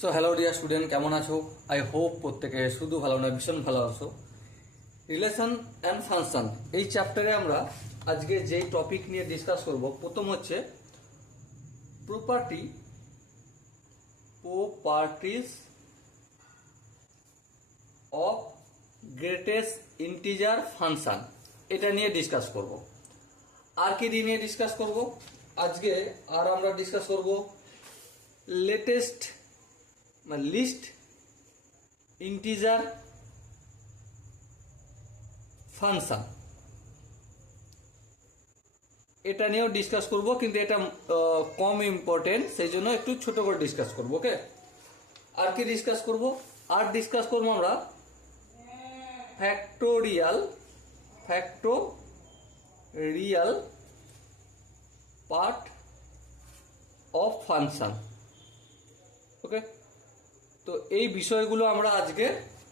So hello dear student, কেমন আছো? I hope প্রত্যেকে শুধু ভালো না, ভীষণ ভালো আছো। রিলেশন অ্যান্ড ফাংশন এই চ্যাপ্টারে আমরা আজকে যেই টপিক নিয়ে ডিসকাস করব, প্রথম হচ্ছে properties of greatest integer function, এটা নিয়ে ডিসকাস করব। আর কি নিয়ে ডিসকাস করব আজকে? আর আমরা ডিসকাস করব লিস্ট ইন্টিজার ফাংশন, এটা নিয়েও ডিসকাস করব, কিন্তু এটা কম ইম্পর্টেন্ট, সেই জন্য একটু ছোট করে ডিসকাস করব। ওকে, আর কি ডিসকাস করব? আর ডিসকাস করব আমরা ফ্যাক্টোরিয়াল পার্ট অফ ফাংশন। ওকে, তো এই বিষয়গুলো আমরা আজকে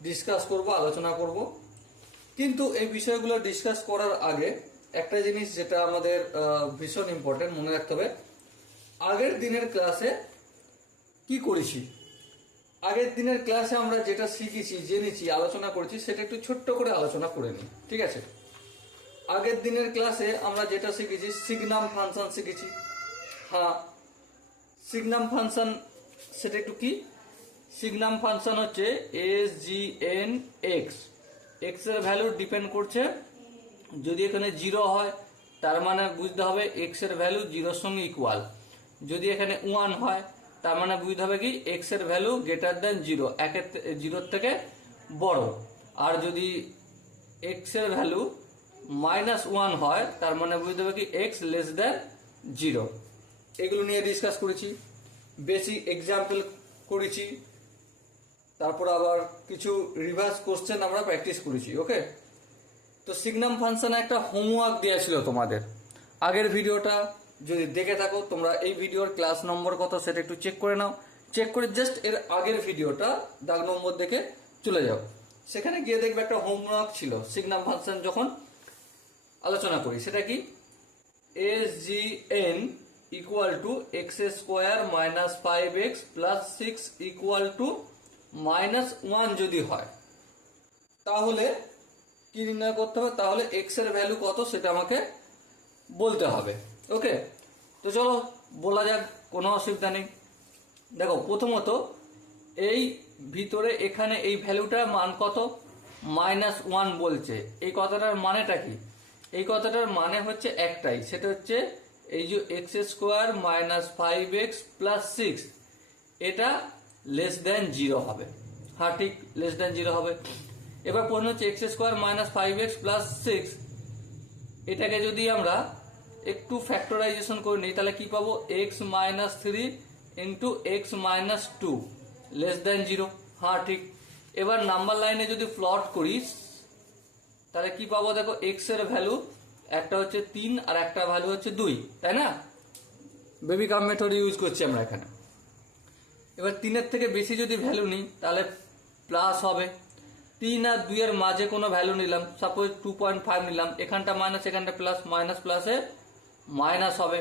ডিসকাস করব, আলোচনা করব। কিন্তু এই বিষয়গুলো ডিসকাস করার আগে একটা জিনিস যেটা আমাদের ভীষণ ইম্পর্টেন্ট মনে রাখতে হবে, আগের দিনের ক্লাসে কি করেছি, আগের দিনের ক্লাসে আমরা যেটা শিখেছি, জেনেছি, আলোচনা করেছি, সেটা একটু ছোট্ট করে আলোচনা করে নিই। ঠিক আছে, আগের দিনের ক্লাসে আমরা যেটা শিখেছি, সিগনাম ফাংশন শিখেছি। হ্যাঁ, সিগনাম ফাংশন সেটা একটু কি? সিগনাম ফাংশন হচ্ছে SGN x এর ভ্যালু ডিপেন্ড করছে, যদি এখানে 0 হয় তার মানে বুঝতে হবে x এর ভ্যালু 0 এর সঙ্গে ইকুয়াল, যদি এখানে 1 হয় তার মানে বুঝতে হবে কি x এর ভ্যালু গ্রেটার দেন 0, 0 থেকে বড়। আর যদি x এর ভ্যালু -1 হয় তার মানে বুঝতে হবে কি x লেস দেন 0। এগুলো নিয়ে ডিসকাস করেছি, বেসিক এক্সাম্পল করেছি, তারপর আবার কিছু রিভার্স কোশ্চেন আমরা প্র্যাকটিস করেছি। ওকে, তো সিগনাম ফাংশনে একটা হোমওয়ার্ক দেওয়া ছিল তোমাদের। আগের ভিডিওটা যদি দেখে থাকো তোমরা, এই ভিডিওর ক্লাস নম্বর কত সেটা একটু চেক করে নাও। চেক করে জাস্ট এর আগের ভিডিওটা দাগ নম্বর দেখে চলে যাও, সেখানে গিয়ে দেখবে একটা হোমওয়ার্ক ছিল সিগনাম ফাংশন যখন আলোচনা করি। সেটা কি? SGN equal to x² - 5x + 6 equal to -1 যদি হয় তাহলে কি নির্ণয় করতে হবে? তাহলে x এর ভ্যালু কত সেটা আমাকে বলতে হবে। ওকে, তো চলো বলা যাক, কোনো অসুবিধা নেই। দেখো, প্রথমত এই ভিতরে এখানে এই ভ্যালুটার মান কত? -1 বলছে। এই কথাটার মানেটা কি? এই কথাটার মানে হচ্ছে একটাই, সেটা হচ্ছে এই যে x² - 5x + 6 এটা লেস দেন 0 হবে। হ্যাঁ ঠিক, লেস দেন 0 হবে। এবার প্রশ্ন হচ্ছে x² - 5x + 6 এটাকে যদি আমরা একটু ফ্যাক্টরাইজেশন করে নিই তাহলে কি পাবো? x - 3 × x - 2 less than 0। হ্যাঁ ঠিক। এবার নাম্বার লাইনে যদি প্লট করিস তাহলে কি পাবো? দেখো, x এর ভ্যালু একটা হচ্ছে 3 আর একটা ভ্যালু হচ্ছে 2, তাই না? বেবি কাম মেথড ইউজ করছি আমরা এখানে। এবার 3 এর থেকে বেশি যদি ভ্যালু নিই তাহলে প্লাস হবে। 3 আর 2 এর মাঝে কোনো ভ্যালু নিলাম, সাপোজ 2.5 নিলাম, এখানটা মাইনাস এখানটা প্লাস, মাইনাস প্লাসে মাইনাস হবে।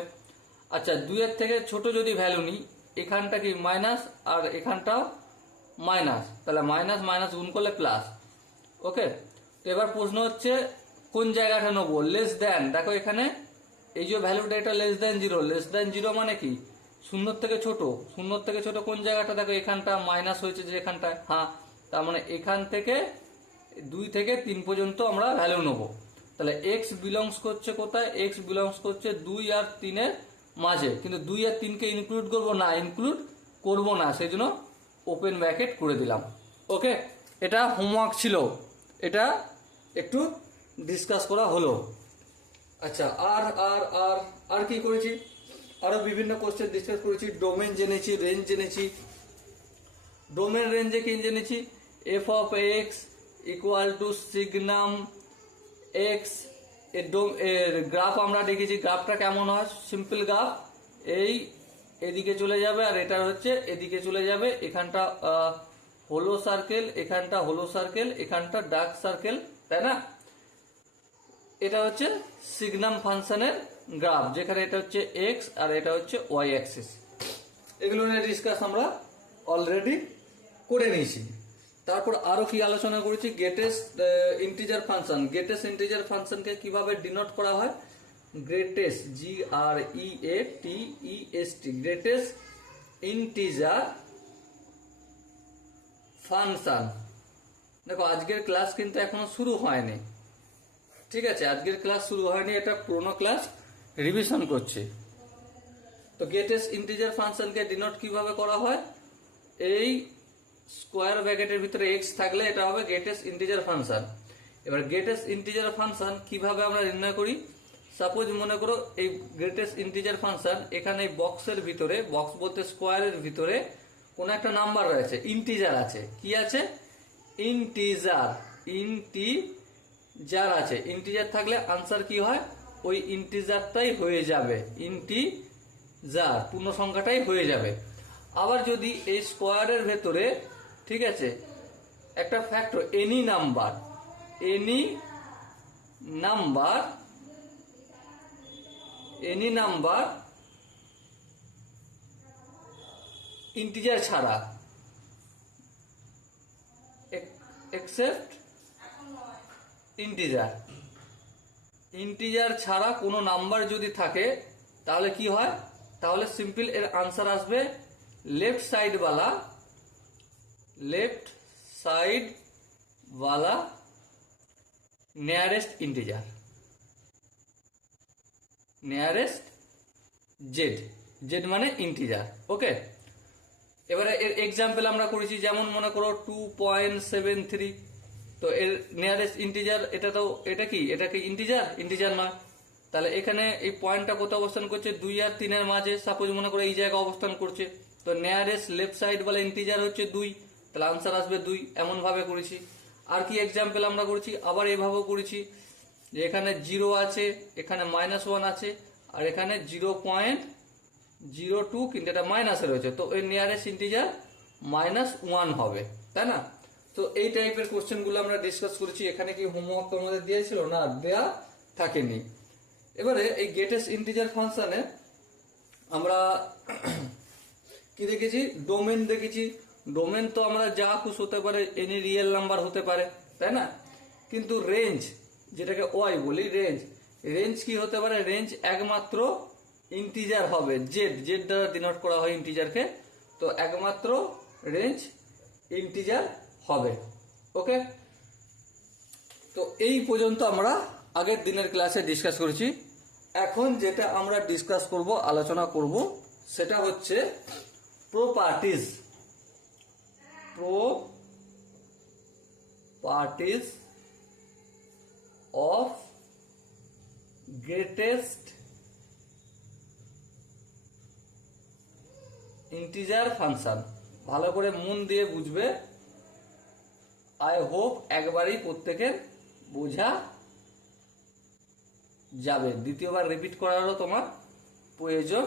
আচ্ছা, 2 এর থেকে ছোট যদি ভ্যালু নিই, এখানটা কি মাইনাস আর এখানটাও মাইনাস, তাহলে মাইনাস মাইনাস গুণ করলে প্লাস। ওকে, তো এবার প্রশ্ন হচ্ছে কোন জায়গাটা নেবো? Less than. দেখো এখানে এই যে ভ্যালুটা, এটা লেস দেন 0। লেস দেন 0 মানে কি? 0 থেকে ছোট। 0 থেকে ছোট কোন জায়গাটা? দেখো এখানটা মাইনাস হয়েছে যে এখানটায়। হ্যাঁ, তার মানে এখান থেকে 2 থেকে 3 পর্যন্ত আমরা ভ্যালু নেবো। তাহলে x বিলংস করছে কোথায়? x বিলংস করছে 2 আর 3 এর মাঝে, কিন্তু 2 আর 3 কে ইনক্লুড করবো না, ইনক্লুড করবো না, সেই জন্য ওপেন ব্র্যাকেট করে দিলাম। ওকে, এটা হোমওয়ার্ক ছিল, এটা একটু ডিসকাস করা হলো। আচ্ছা, আর আর আর আর কি করেছি? আরো বিভিন্ন কোশ্চেন ডিসকাস করেছি, ডোমেন জেনেছি, রেঞ্জ জেনেছি। ডোমেন রেঞ্জে কি জেনেছি? f(x) equal to signum x। এর গ্রাফ আমরা দেখেছি, গ্রাফটা কেমন হয়? সিম্পল গ্রাফ, এই এদিকে চলে যাবে আর এটা হচ্ছে এদিকে চলে যাবে। এখানটা হোলো সার্কেল, এখানটা হোলো সার্কেল, এখানটা ডার্ক সার্কেল, তাই না? এটা হচ্ছে সিগনাম ফাংশনের গ্রাফ, যেখানে এটা হচ্ছে x আর এটা হচ্ছে y অ্যাক্সিস। এগুলো নিয়ে ডিসকাস আমরা অলরেডি করে নিয়েছি। তারপর আরো কি আলোচনা করেছি, greatest integer function. Greatest integer ফাংশনকে কিভাবে ডিনোট করা হয়, greatest GREATEST greatest integer function. দেখো আজকের ক্লাস কিন্তু এখনো শুরু হয়নি, ঠিক আছে, আজকের ক্লাস শুরু হয়নি, এটা পুরোনো ক্লাস রিভিশন করছি। তো গ্রেটেস্ট ইন্টিজার ফাংশনকে ডিনোট কিভাবে করা হয়, এই স্কোয়ার ব্র্যাকেটের ভিতরে এক্স থাকলে এটা হবে গ্রেটেস্ট ইন্টিজার ফাংশন। এবার গ্রেটেস্ট ইন্টিজার ফাংশন কিভাবে আমরা নির্ণয় করি, সাপোজ মনে করো এই গ্রেটেস্ট ইন্টিজার ফাংশন এখানে বক্সের ভিতরে, বক্স বলতে স্কোয়ারের ভিতরে কোন একটা নাম্বার রয়েছে, ইন্টিজার আছে, কি আছে, ইন্টিজার আছে। ইন্টিজার থাকলে আনসার কি হয়, ওই ইন্টিজারটাই হয়ে যাবে, ইন্টিজার পূর্ণ সংখ্যাটাই হয়ে যাবে। আবার যদি এই স্কোয়ারের ভেতরে, ঠিক আছে, একটা ফ্যাক্টর এনি নাম্বার ইন্টিজার ছাড়া, এক্সেপ্ট ইন্টিজার ছাড়া কোনো নাম্বার যদি থাকে তাহলে কি হয়, তাহলে সিম্পল এর আনসার আসবে লেফট সাইড वाला नियरेस्ट इंटीजर, नियरेस्ट जेड माने इंटीजर। ओके, এবারে এর एग्जांपल আমরা করেছি, যেমন মনে করো 2.73, তো এর নিয়ারেস্ট ইন্টিজার, এটা কি ইন্টিজার নয়, তাহলে এখানে এই পয়েন্টটা কোথায় অবস্থান করছে, 2 আর 3 এর মাঝে, সাপোজ মনে করো এই জায়গায় অবস্থান করছে, তো নিয়ারেস্ট লেফট সাইড वाला ইন্টিজার হচ্ছে 2, তাহলে आंसर আসবে 2, এমন ভাবে করেছি। আর কি एग्जांपल আমরা করেছি, আবার এইভাবেও করেছি যে এখানে 0 আছে, এখানে -1 আছে, আর এখানে 0.02, কিন্তু এটা মাইনাসে রয়েছে, তো এর নিয়ারেস্ট ইন্টিজার -1 হবে, তাই না। তো এই টাইপের কোশ্চেনগুলো আমরা ডিসকাস করেছি। এখানে কি হোমওয়ার্ক তোমাদের দিয়েছিল না, দেয়া থাকেনি। এবারে এই গ্রেটেস্ট ইন্টিজার ফাংশনে আমরা কি দেখেছি, ডোমেন দেখেছি। ডোমেন তো আমরা যা খুশি হতে পারে, এনি রিয়েল নাম্বার হতে পারে, তাই না। কিন্তু রেঞ্জ, যেটাকে ওয়াই বলি, রেঞ্জ কি হতে পারে, রেঞ্জ একমাত্র ইন্টিজার হবে, জেড দ্বারা ডিনোট করা হয় ইন্টিজারকে, তো একমাত্র রেঞ্জ ইন্টিজার হবে। ওকে, তো এই পর্যন্ত আমরা আগের দিনের ক্লাসে ডিসকাস করেছি। এখন যেটা আমরা ডিসকাস করব, আলোচনা করব, সেটা হচ্ছে properties of greatest integer function. ভালো করে মন দিয়ে বুঝবে, আই হোপ একবারই প্রত্যেকের বোঝা যাবে, দ্বিতীয়বার রিপিট করারও তোমার প্রয়োজন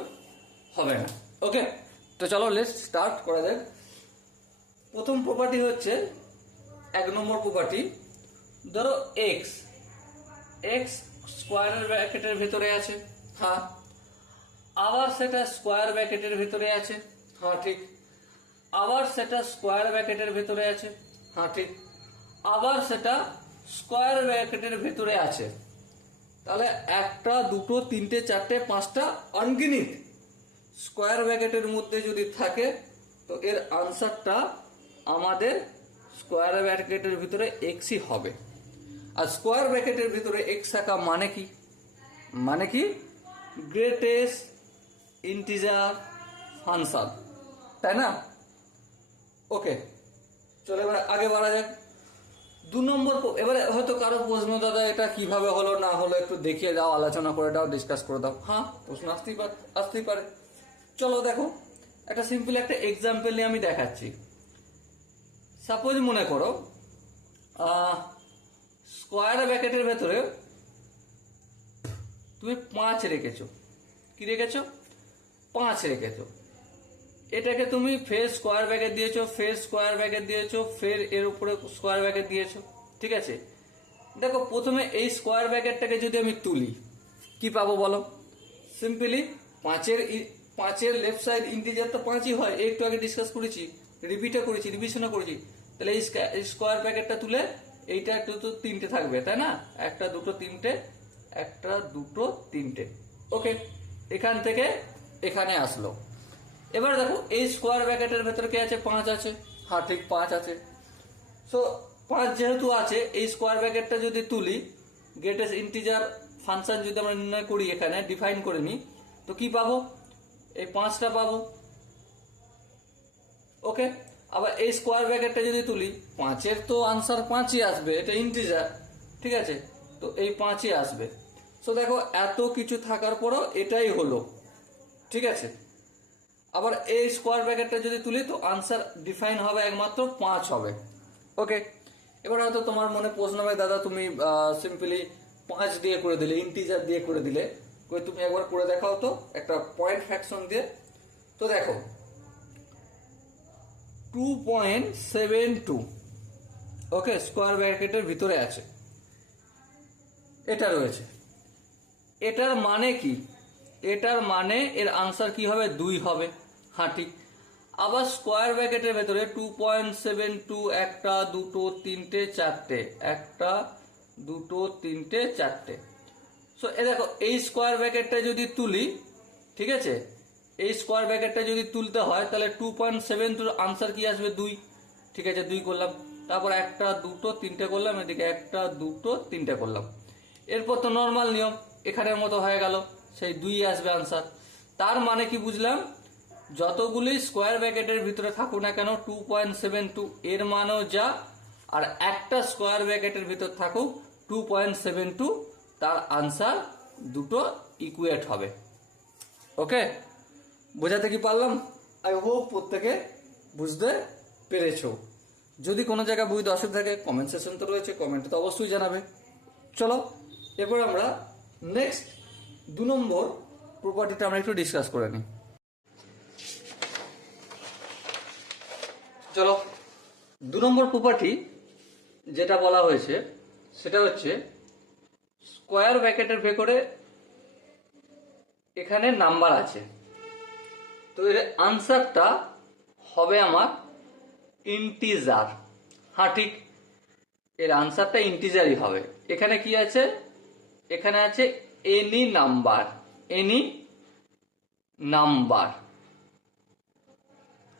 হবে না। ওকে, তো চলো লেটস স্টার্ট করা যাক। প্রথম প্রপার্টি হচ্ছে 1 নম্বর প্রপার্টি, ধরো এক্স স্কোয়ার ব্র্যাকেটের ভিতরে আছে, হ্যাঁ, আবার সেটা স্কোয়ার ব্র্যাকেটের ভিতরে আছে, হ্যাঁ ঠিক, আবার সেটা স্কোয়ার ব্র্যাকেটের ভিতরে আছে, হ্যাঁ ঠিক, আবার সেটা স্কোয়ার ব্র্যাকেটের ভিতরে আছে। তাহলে 1টা 2টো 3টে 4টে 5টা অনগিনিত স্কোয়ার ব্র্যাকেটের মধ্যে যদি থাকে, তো এর আনসারটা আমাদের স্কোয়ার ব্র্যাকেটের ভিতরে এক্সই হবে। আর স্কোয়ার ব্র্যাকেটের ভিতরে এক্স থাকা মানে কি গ্রেটেস্ট ইন্টিজার ফাংশন, তাই না। ওকে, চলো এবার আগে বাড়া যাক। 2 নম্বর, এবারে হয়তো কারো প্রশ্ন, দাদা এটা কিভাবে হলো না হলো একটু দেখিয়ে দাও, আলোচনা করে দাও, ডিসকাস করে দাও। হ্যাঁ, প্রশ্ন আসতেই পারে। চলো দেখো, একটা সিম্পল একটা এক্সাম্পল নিয়ে আমি দেখাচ্ছি। সাপোজ মনে করো স্কোয়ার ব্র্যাকেটের ভেতরে তুমি 5 রেখেছো, কি রেখেছো, 5 রেখেছো। এটাকে তুমি ফের স্কোয়ার ব্র্যাকেট দিয়েছো, ফের স্কোয়ার ব্র্যাকেট দিয়েছো, ফের এর উপরে স্কোয়ার ব্র্যাকেট দিয়েছো, ঠিক আছে। দেখো প্রথমে এই স্কোয়ার ব্র্যাকেটটাকে যদি আমি তুলি, কি পাবো বলো, সিম্পলি 5 এর লেফট সাইড ইন্টিজার তো 5ই হয়, একটু আগে ডিসকাস করেছি, রিভিশনও করেছি। তাহলে এই স্কোয়ার ব্র্যাকেটটা তুলে এইটা একটু তো তিনটে থাকবে, তাই না? একটা দুটো তিনটে, একটা দুটো তিনটে। ওকে, এখান থেকে এখানে আসলো। এবার দেখো এই স্কোয়ার ব্র্যাকেটের ভেতরে কি আছে? 5 আছে। হ্যাঁ ঠিক, 5 আছে। সো 5 যেহেতু আছে, এই স্কোয়ার ব্র্যাকেটটা যদি তুলি, গ্রেটেস্ট ইন্টিজার ফাংশন যদি আমরা নির্ণয় করি, এখানে ডিফাইন করে নিই, তো কি পাবো? এই 5টা পাবো। ওকে, আবার এই স্কোয়ার ব্র্যাকেটটা যদি তুলি, 5-এর তো আনসার 5ই আসবে, এটা ইন্টিজার, ঠিক আছে? তো এই 5ই আসবে। সো দেখো এত কিছু থাকার পরও এটাই হলো, ঠিক আছে? আবার এই স্কোয়ার ব্র্যাকেটটা যদি তুলি, তো আনসার ডিফাইন হবে একমাত্র 5 হবে। ওকে, এবার হয়তো তোমার মনে প্রশ্ন হবে, দাদা তুমি সিম্পলি 5 দিয়ে করে দিলে, ইন্টিজার দিয়ে করে দিলে, তুমি একবার করে দেখাও তো একটা পয়েন্ট ফ্র্যাকশন দিয়ে। তো দেখো 2.72, ওকে, স্কোয়ার ব্র্যাকেটের ভিতরে আছে, এটা রয়েছে। এটার মানে কি? এটার মানে এর আনসার কি হবে? 2 হবে। হ্যাঁ ঠিক। আবার স্কোয়ার ব্র্যাকেটের ভেতরে 2.72, একটা দুটো তিনটে চারটে, একটা দুটো তিনটে চারটে। সো এ দেখো এই স্কোয়ার ব্র্যাকেটটা যদি তুলি, ঠিক আছে, এই স্কোয়ার ব্র্যাকেটটা যদি তুলতে হয়, তাহলে 2.72 আনসার কি আসবে? 2। ঠিক আছে, 2 করলাম। তারপর একটা দুটো তিনটে করলাম, এদিকে একটা দুটো তিনটে করলাম। এরপর তো নর্মাল নিয়ম, এখানের মতো হয়ে গেল, সেই 2 আসবে আনসার। তার মানে কি বুঝলাম? যতগুলি স্কোয়ার ব্র্যাকেটের ভিতরে থাকুক না কেন, 2.72 এর মানও যা, আর একটা স্কোয়ার ব্র্যাকেটের ভিতর থাকুক 2.72, তার আনসার দুটো ইকুয়েট হবে। ওকে, বোঝাতে কি পারলাম? আই হোপ প্রত্যেকে বুঝতে পেরেছো। যদি কোনো জায়গায় বুঝতে অসুবিধা থাকে, কমেন্ট সেকশন তো রয়েছে, কমেন্টে তো অবশ্যই জানাবে। চলো এরপর আমরা নেক্সট 2 নম্বর প্রপার্টিটা আমরা একটু ডিসকাস করে নিই। চলো 2 নম্বর প্রপার্টি যেটা বলা হয়েছে সেটা হচ্ছে স্কোয়ার ব্র্যাকেটের ভেতরে এখানে নাম্বার আছে, তো এর আনসারটা হবে আমার ইন্টিজার। হ্যাঁ ঠিক, এর আনসারটা ইন্টিজারই হবে। এখানে কি আছে? এখানে আছে এনি নাম্বার, এনি নাম্বার।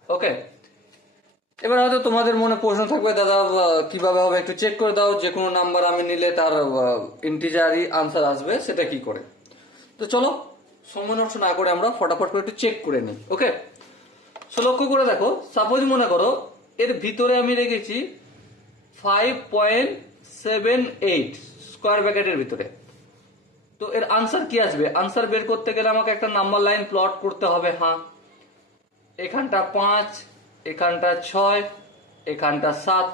ওকে, এবার হয়তো তোমাদের মনে প্রশ্ন থাকবে, দাদা কিভাবে হবে একটু চেক করে দাও, যে কোনো নাম্বার আমি নিলে তার ইন্টিজারই আনসার আসবে, সেটা কি করে? তো চলো সময় নষ্ট না করে আমরা ফটাফট করে একটু চেক করে নিই। ওকে, সো লক্ষ্য করে দেখো, সাপোজ মনে করো এর ভিতরে আমি রেখেছি 5.78 স্কোয়ার ব্র্যাকেটের ভিতরে। তো এর আনসার কি আসবে? আনসার বের করতে গেলে আমাকে একটা নাম্বার লাইন প্লট করতে হবে। হ্যাঁ, এখানটা 5, এখানটা 6, এখানটা 7।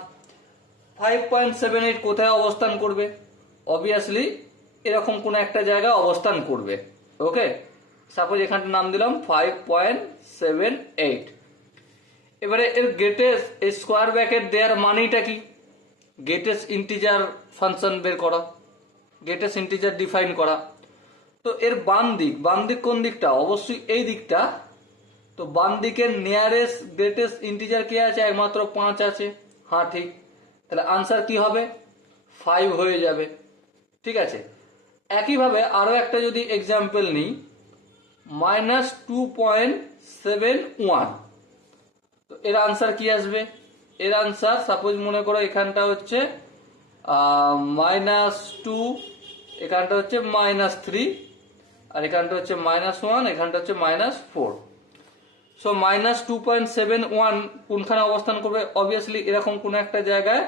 5.78 কোথায় অবস্থান করবে? অবভিয়াসলি এরকম কোন একটা জায়গায় অবস্থান করবে। ওকে, সাপোজ এখানটা নাম দিলাম 5.78। এবারে এর গ্রেটেস্ট স্কোয়ার ব্র্যাকেট দেওয়ার মানেটা কি? গ্রেটেস্ট ইন্টিজার ফাংশন বের করা, গ্রেটেস্ট ইন্টিজার ডিফাইন করা। তো এর বাম দিক কোন দিকটা? অবশ্যই এই দিকটা। তো বাম দিকের নিয়ারেস্ট গ্রেটেস্ট ইন্টিজার কি আছে? একমাত্র 5 আছে। হ্যাঁ ঠিক, তাহলে আনসার কি হবে? 5 হয়ে যাবে। ঠিক আছে, একইভাবে আরো একটা যদি এক্সাম্পল নিই, -2.71, তো এর আনসার কি আসবে? এর আনসার সাপোজ মনে করো এখানটা হচ্ছে -2, এখানটা হচ্ছে -3, আর এখানটা হচ্ছে -1, এখানটা হচ্ছে -4। সো -2.71 কোনখানে অবস্থান করবে? অবভিয়াসলি এরকম কোন একটা জায়গায়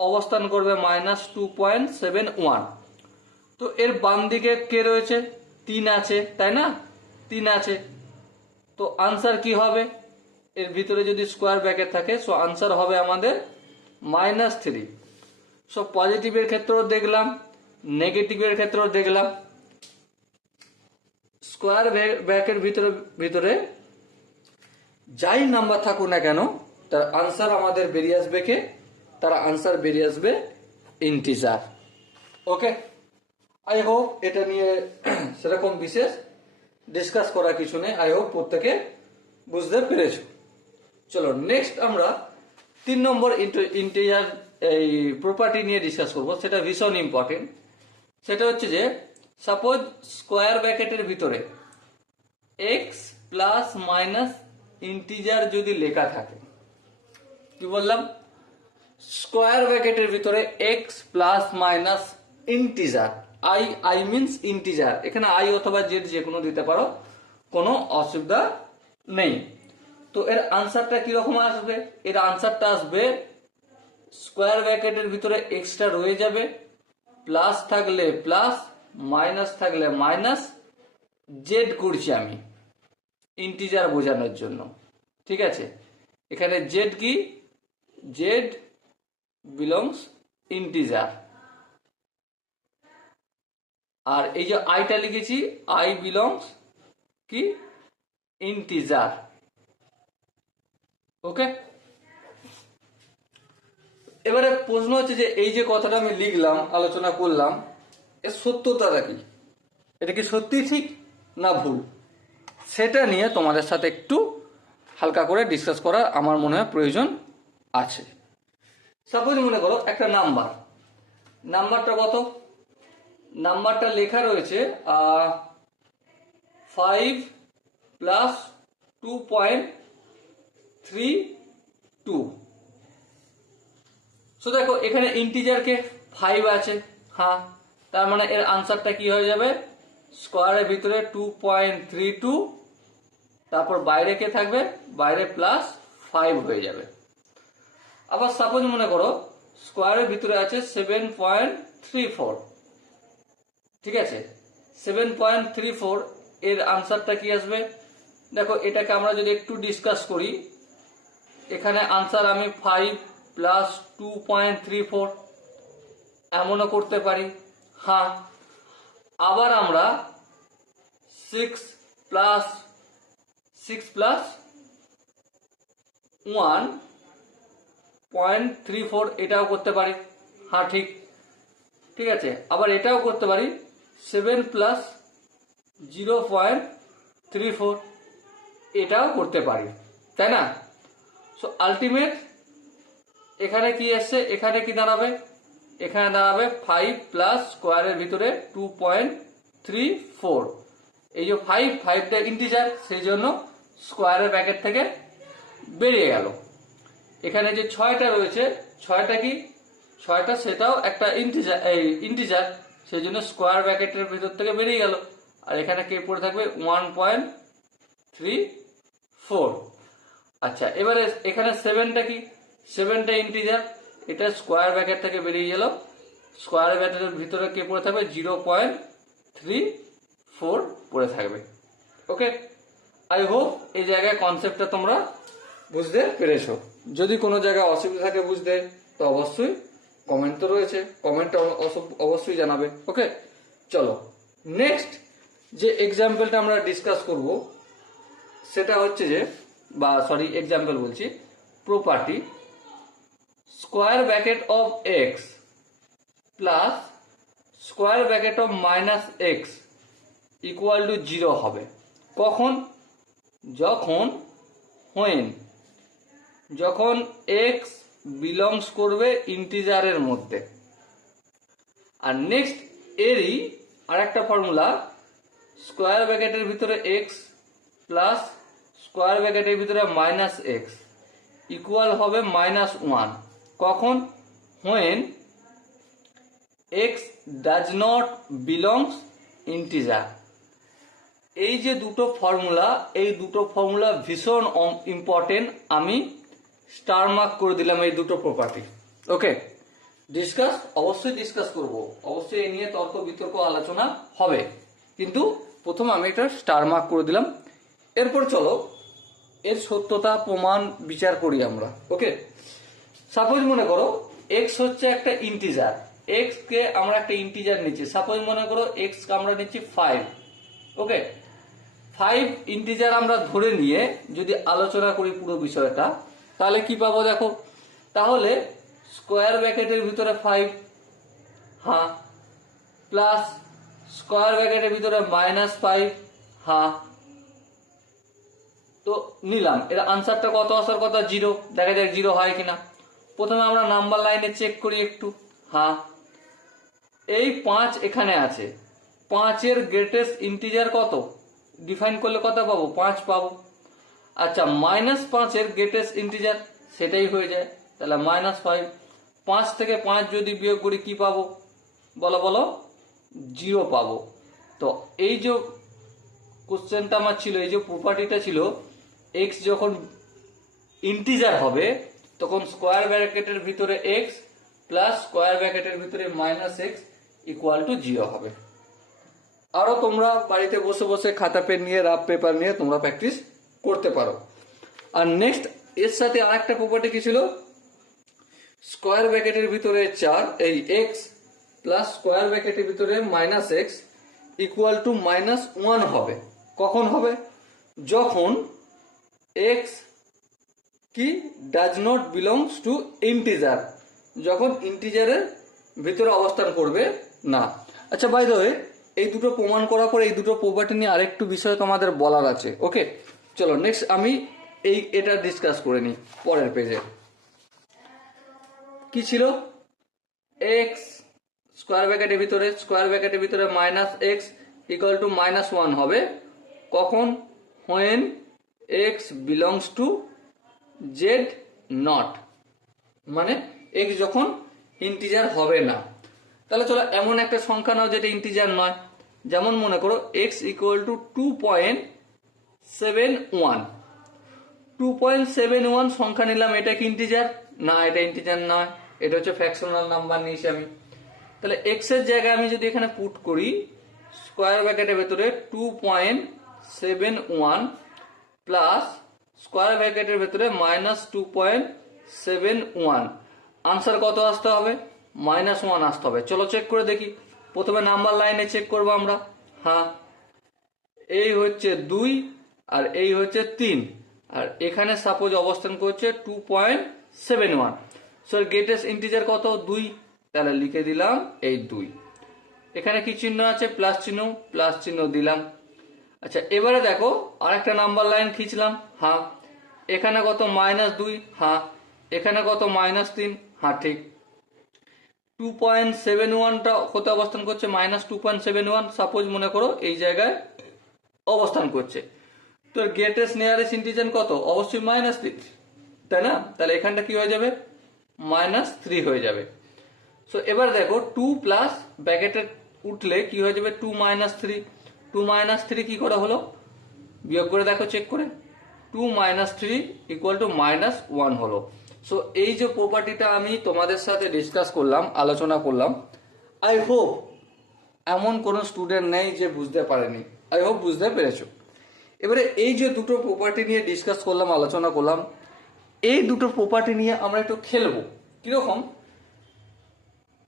অবস্থান করবে -2.71। তো এর বাম দিকে কে রয়েছে? 3 আছে, তাই না? 3 আছে, তো আনসার কি হবে? এর ভিতরে যদি স্কোয়ার ব্র্যাকেট থাকে, সো আনসার হবে আমাদের -3। সো পজিটিভের ক্ষেত্রেও দেখলাম, নেগেটিভের ক্ষেত্রেও দেখলাম, স্কোয়ার ব্র্যাকেট ভিতরে যাই নাম্বার থাকুক না কেন, তার আনসার আমাদের বেরিয়ে আসবে কে? তার আনসার বেরিয়ে আসবে ইন্টিজার। ওকে, আই হোপ এটা নিয়ে সেরকম বিশেষ ডিসকাস করা কিছু নেই। আই হোপ প্রত্যেকে বুঝতে পেরেছো। চলো নেক্সট আমরা 3 নম্বর ইন্টিজার এই প্রপার্টি নিয়ে ডিসকাস করব, সেটা ভীষণ ইম্পর্টেন্ট। সেটা হচ্ছে যে সাপোজ স্কোয়ার ব্র্যাকেটের ভিতরে এক্স প্লাস মাইনাস ইন্টিজার যদি লেখা থাকে, কি বললাম, স্কোয়ার ব্র্যাকেটের ভিতরে x plus minus integer, I means integer, এখানে আই অথবা জেড যে কোনো দিতে পারো, কোনো অসুবিধা নেই। তো এর আনসারটা কিরকম আসবে? এর আনসারটা আসবে স্কোয়ার ব্র্যাকেটের ভিতরে এক্সটা রয়ে যাবে, প্লাস থাকলে প্লাস, মাইনাস থাকলে মাইনাস, জেড করছি আমি ইন্টিজার বোঝানোর জন্য, ঠিক আছে। এখানে জেড কি, জেড বিলংস ইন্টিজার, আর এই যে আইটা লিখেছি আই বিলংস কি, ইন্টিজার। ওকে, এবারে প্রশ্ন হচ্ছে যে এই যে কথাটা আমি লিখলাম, আলোচনা করলাম, এর সত্যতাটা কি, এটা কি সত্যি ঠিক না ভুল, সেটা নিয়ে তোমাদের সাথে একটু হালকা করে ডিসকাস করা আমার মনে হয় প্রয়োজন আছে। সাপোজ মনে করো একটা নাম্বারটা কত, নাম্বারটা লেখা রয়েছে 5 প্লাস 2.32। সো দেখো এখানে ইন্টিজারকে 5 আছে, হ্যাঁ, তার মানে এর আনসারটা কি হয়ে যাবে, স্কোয়ারের ভিতরে 2.32, তারপর বাইরে কে থাকবে, বাইরে প্লাস 5 হয়ে যাবে। আবার সাপোজ মনে করো স্কোয়ারের ভিতরে আছে 7.34, ঠিক আছে, 7.34 এর আনসারটা কি আসবে, দেখো এটাকে আমরা যদি একটু ডিসকাস করি, এখানে আনসার আমি 5 প্লাস 2.34 এমনও করতে পারি, হ্যাঁ। আবার আমরা 6 প্লাস 1.34 এটাও করতে পারি, হ্যাঁ ঠিক আছে। আবার এটাও করতে পারি 7 প্লাস 0.34 এটাও করতে পারি, তাই না। সো আলটিমেট এখানে কি আসছে, এখানে কি দাঁড়াবে, এখানে দাঁড়াবে 5 প্লাস স্কোয়ারের ভিতরে 2.34। এই যে 5টা ইন্টিজার, সেই জন্য স্কোয়ারের ব্র্যাকেট থেকে বেরিয়ে গেল। এখানে যে 6টা রয়েছে, 6টা কি, 6টা সেটাও একটা ইন্টিজার, সেই জন্য স্কোয়ার ব্র্যাকেটের ভিতর থেকে বেরিয়ে গেল। আর এখানে কে পড়ে থাকবে 1.34। আচ্ছা, এবারে এখানে 7টা কি, 7টা ইন্টিজার, এটা স্কোয়ার ব্র্যাকেট থেকে বেরিয়ে গেল, স্কোয়ার ব্র্যাকেটের ভিতরে কে পড়ে থাকবে 0.34 পড়ে থাকবে। ওকে, আই হোপ এই জায়গায় কনসেপ্টটা তোমরা বুঝতে পেরেছো। যদি কোনো জায়গায় অসুবিধা থাকে বুঝতে, তো অবশ্যই কমেন্ট তো রয়েছে, কমেন্টে অবশ্যই জানাবে। ওকে, চলো নেক্সট যে এক্সাম্পলটা আমরা ডিসকাস করব সেটা হচ্ছে যে, এক্সাম্পল বলছি, property square bracket of x plus square bracket of minus x equal to 0 হবে। কখন? যখন এক্স বিলংস করবে ইন্টিজারের মধ্যে। আর নেক্সট এরই আরেকটা ফর্মুলা, স্কোয়ার ব্র্যাকেটের ভিতরে এক্স প্লাস স্কোয়ার ব্র্যাকেটের ভিতরে মাইনাস এক্স ইকুয়াল হবে -1। কখন? when x does not belongs integer। এই যে দুটো ফর্মুলা, এই দুটো ফর্মুলা ভীষণ ইম্পর্টেন্ট, আমি স্টার মার্ক করে দিলাম এই দুটো প্রপার্টি। ওকে, অবশ্যই ডিসকাস করব, অবশ্যই এই নিয়ে তর্ক বিতর্ক আলোচনা হবে, কিন্তু প্রথম আমি এটা স্টার মার্ক করে দিলাম। এরপর চলো এর সত্যতা প্রমাণ বিচার করি আমরা। ওকে, সাপোজ মনে করো এক্স হচ্ছে একটা ইন্টিজার, এক্স কে আমরা একটা ইন্টিজার নিচ্ছি, সাপোজ মনে করো এক্স কে আমরা নিচ্ছি 5। ওকে, 5 ইন্টিজার আমরা ধরে নিয়ে যদি আলোচনা করি পুরো বিষয়টা, তাহলে কি পাবো দেখো, তাহলে স্কোয়ার ব্র্যাকেটের ভিতরে 5, হ্যাঁ, প্লাস স্কোয়ার ব্র্যাকেটের ভিতরে -5, হ্যাঁ, তো নিলাম, এর আনসারটা কত আসার কথা, 0। দেখা যাক 0 হয় কিনা। প্রথমে আমরা নাম্বার লাইনে চেক করি একটু। হ্যাঁ, এই 5 এখানে আছে, 5 এর গ্রেটেস্ট ইন্টিজার কত, ডিফাইন করলে কত পাবো, 5 পাবো। আচ্ছা, -5 এর গ্রেটেস্ট ইন্টিজার, সেটাই হয়ে যায়, তাহলে -5। 5 থেকে 5 যদি বিয়োগ করি কি পাবো, বলো বলো, 0 পাবো। তো এই যে কোশ্চেনটা আমার ছিল, এই যে প্রপার্টিটা ছিল, এক্স যখন ইন্টিজার হবে তখন স্কোয়ার ব্র্যাকেটের ভিতরে এক্স প্লাস স্কোয়ার ব্র্যাকেটের ভিতরে -x ইকুয়াল টু 0 হবে। আরো তোমরা বাড়িতে বসে বসে খাতা পেন নিয়ে, রাফ পেপার নিয়ে তোমরা প্র্যাকটিস করতে পারো। আর নেক্সট এর সাথে আরেকটা প্রপার্টি কি ছিল, স্কোয়ার ব্র্যাকেটের ভিতরে 4 এই এক্স প্লাস স্কোয়ার ব্র্যাকেটের ভিতরে -x ইকুয়াল টু -1 হবে। কখন হবে, যখন x কি does not belongs to integer, যখন ইন্টিজারের ভিতরে অবস্থান করবে না। আচ্ছা, বাই দ্য ওয়ে, এই দুটো প্রমাণ করার পর এই দুটো প্রপার্টি নিয়ে আরেকটু বিষয় তোমাদের বলার আছে। ওকে, চলো নেক্সট আমি এটা ডিসকাস করে নিই পরের পেজে। কি ছিল, এক্স স্কোয়ার ব্র্যাকেটের ভিতরে -x ইকুয়াল টু -1 হবে। কখন, when x belongs to z not, মানে x যখন ইন্টিজার হবে না। তাহলে চলো এমন একটা সংখ্যা নাও যেটা ইন্টিজার নয়, যেমন মনে করো x ইকুয়াল টু 2.71। 2.71 সংখ্যা নিলাম, এটা কি ইন্টিজার না, এটা ইন্টিজার নয়, এটা হচ্ছে ফ্র্যাকশনাল নাম্বার নিয়েছি আমি। তাহলে x এর জায়গায় আমি যদি এখানে পুট করি স্কোয়ার ব্র্যাকেটের ভেতরে 2.71 প্লাস স্কোয়ার ব্র্যাকেটের ভেতরে -2.71, আনসার কত আসতে হবে, -1 আসতে হবে। চলো চেক করে দেখি। প্রথমে নাম্বার লাইনে চেক করবো আমরা। হ্যাঁ, এই হচ্ছে 2 আর এই হচ্ছে 3, আর এখানে সাপোজ অবস্থান করছে 2.71। সো গ্রেটেস্ট ইন্টিজার কত, 2, তাহলে লিখে দিলাম এই 2। এখানে কি চিহ্ন আছে, প্লাস চিহ্ন দিলাম। আচ্ছা, এবারে দেখো আরেকটা নাম্বার লাইন খিঁচলাম। হ্যাঁ, এখানে কত, -2, হ্যাঁ, এখানে কত, -3, হ্যাঁ ঠিক। 2.71টা কত অবস্থান করছে, -2.71, সাপোজ মনে করো এই জায়গায় অবস্থান করছে। তো গ্রেটেস্ট নিয়ারেস্ট ইন্টিজার কত, অবশ্যই -3, তাই না? তাহলে এখানটা কি হয়ে যাবে, -3 হয়ে যাবে। সো এবার দেখো 2 প্লাস ব্র্যাকেটে উঠলে কি হয়ে যাবে, 2 - 3। 2 - 3 কি করে হলো, বিয়োগ করে দেখো চেক করে, 2 - 3 ইকুয়াল টু -1 হলো। সো এই যে প্রপার্টিটা আমি তোমাদের সাথে ডিসকাস করলাম, আলোচনা করলাম, আই হোপ এমন কোনো স্টুডেন্ট নেই যে বুঝতে পারেনি। আই হোপ বুঝতে পেরেছো। এবারে এই যে দুটো প্রপার্টি নিয়ে ডিসকাস করলাম, আলোচনা করলাম, এই দুটো প্রপার্টি নিয়ে আমরা একটু খেলবো। কিরকম,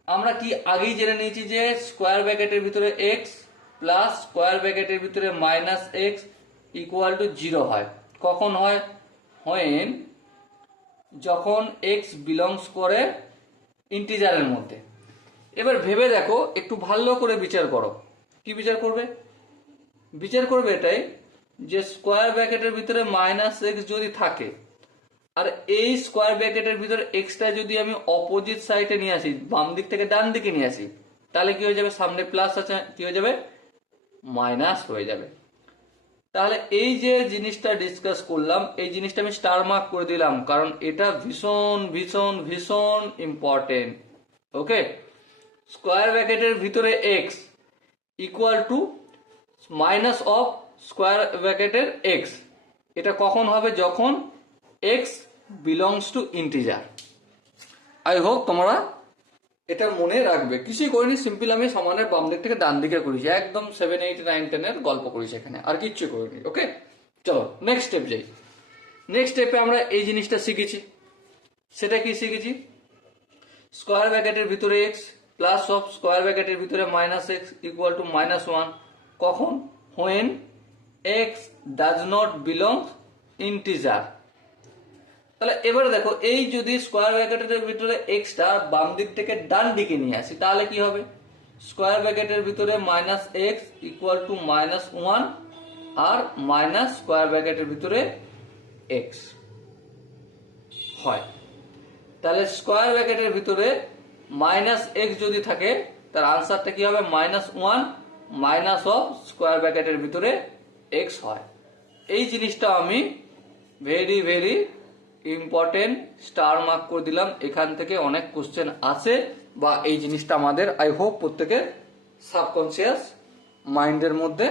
আমরা কি আগেই জেনে নিয়েছি যে স্কোয়ার ব্র্যাকেটের ভিতরে x প্লাস স্কোয়ার ব্র্যাকেটের ভিতরে -x ইকুয়াল টু 0 হয়। কখন হয়, when যখন x বিলংস করে ইন্টিজারের মধ্যে। এবার ভেবে দেখো, একটু ভালো করে বিচার করো। কি বিচার করবে, বিচার করবে এটাই যে স্কোয়ার ব্র্যাকেটের ভিতরে -x যদি থাকে, আর এই স্কোয়ার ব্র্যাকেটের ভিতরে এক্সটা যদি আমি অপোজিট সাইডে নিয়ে আসি, বাম দিক থেকে ডান দিকে নিয়ে আসি, তাহলে কি হয়ে যাবে, সামনে প্লাস আছে, কি হয়ে যাবে, মাইনাস হয়ে যাবে। তাহলে এই যে জিনিসটা ডিসকাস করলাম, এই জিনিসটা আমি স্টার মার্ক করে দিলাম, কারণ এটা ভীষণ ভীষণ ভীষণ ইম্পর্টেন্ট। ওকে, স্কোয়ার ব্র্যাকেটের ভিতরে x equal two minus of square ব্র্যাকেটের এক্স, এটা কখন হবে, যখন x belongs two integer. I hope তোমরা এটা মনে রাখবে। কিছুই করিনি, সিম্পল আমি সমানের বাম দিক থেকে ডান দিকে করেছি, একদম 7, 8, 9, 10 এর গল্প করেছি এখানে, আর কিচ্ছু করিনি। ওকে, চলো নেক্সট স্টেপ যাই। নেক্সট স্টেপে আমরা এই জিনিসটা শিখেছি, সেটা কি শিখেছি, স্কোয়ার ব্র্যাকেটের ভিতরে এক্স প্লাস অফ স্কোয়ার ব্র্যাকেটের ভিতরে -x ইকুয়াল টু -1, কখন, when x does not belong integer. তাহলে এবারে দেখো, এই যদি স্কোয়ার ব্র্যাকেটের ভিতরে এক্সটা বাম দিক থেকে ডান দিকে নিয়ে আসি, তাহলে কি হবে, স্কোয়ার ব্র্যাকেটের ভিতরে -x ইকুয়াল টু -1 আর মাইনাস স্কোয়ার ব্র্যাকেটের ভিতরে এক্স হয়। তাহলে স্কোয়ার ব্র্যাকেটের ভিতরে মাইনাস এক্স যদি থাকে তার আনসারটা কি হবে? -1 মাইনাস অফ স্কোয়ার ব্র্যাকেটের ভিতরে এক্স হয়। এই জিনিসটা আমি very very important star mark করে দিলাম। এখান থেকে অনেক কোশ্চেন আসে, বা এই জিনিসটা আমাদের আই হোপ প্রত্যেকের সাবকনসিয়াস মাইন্ডের মধ্যে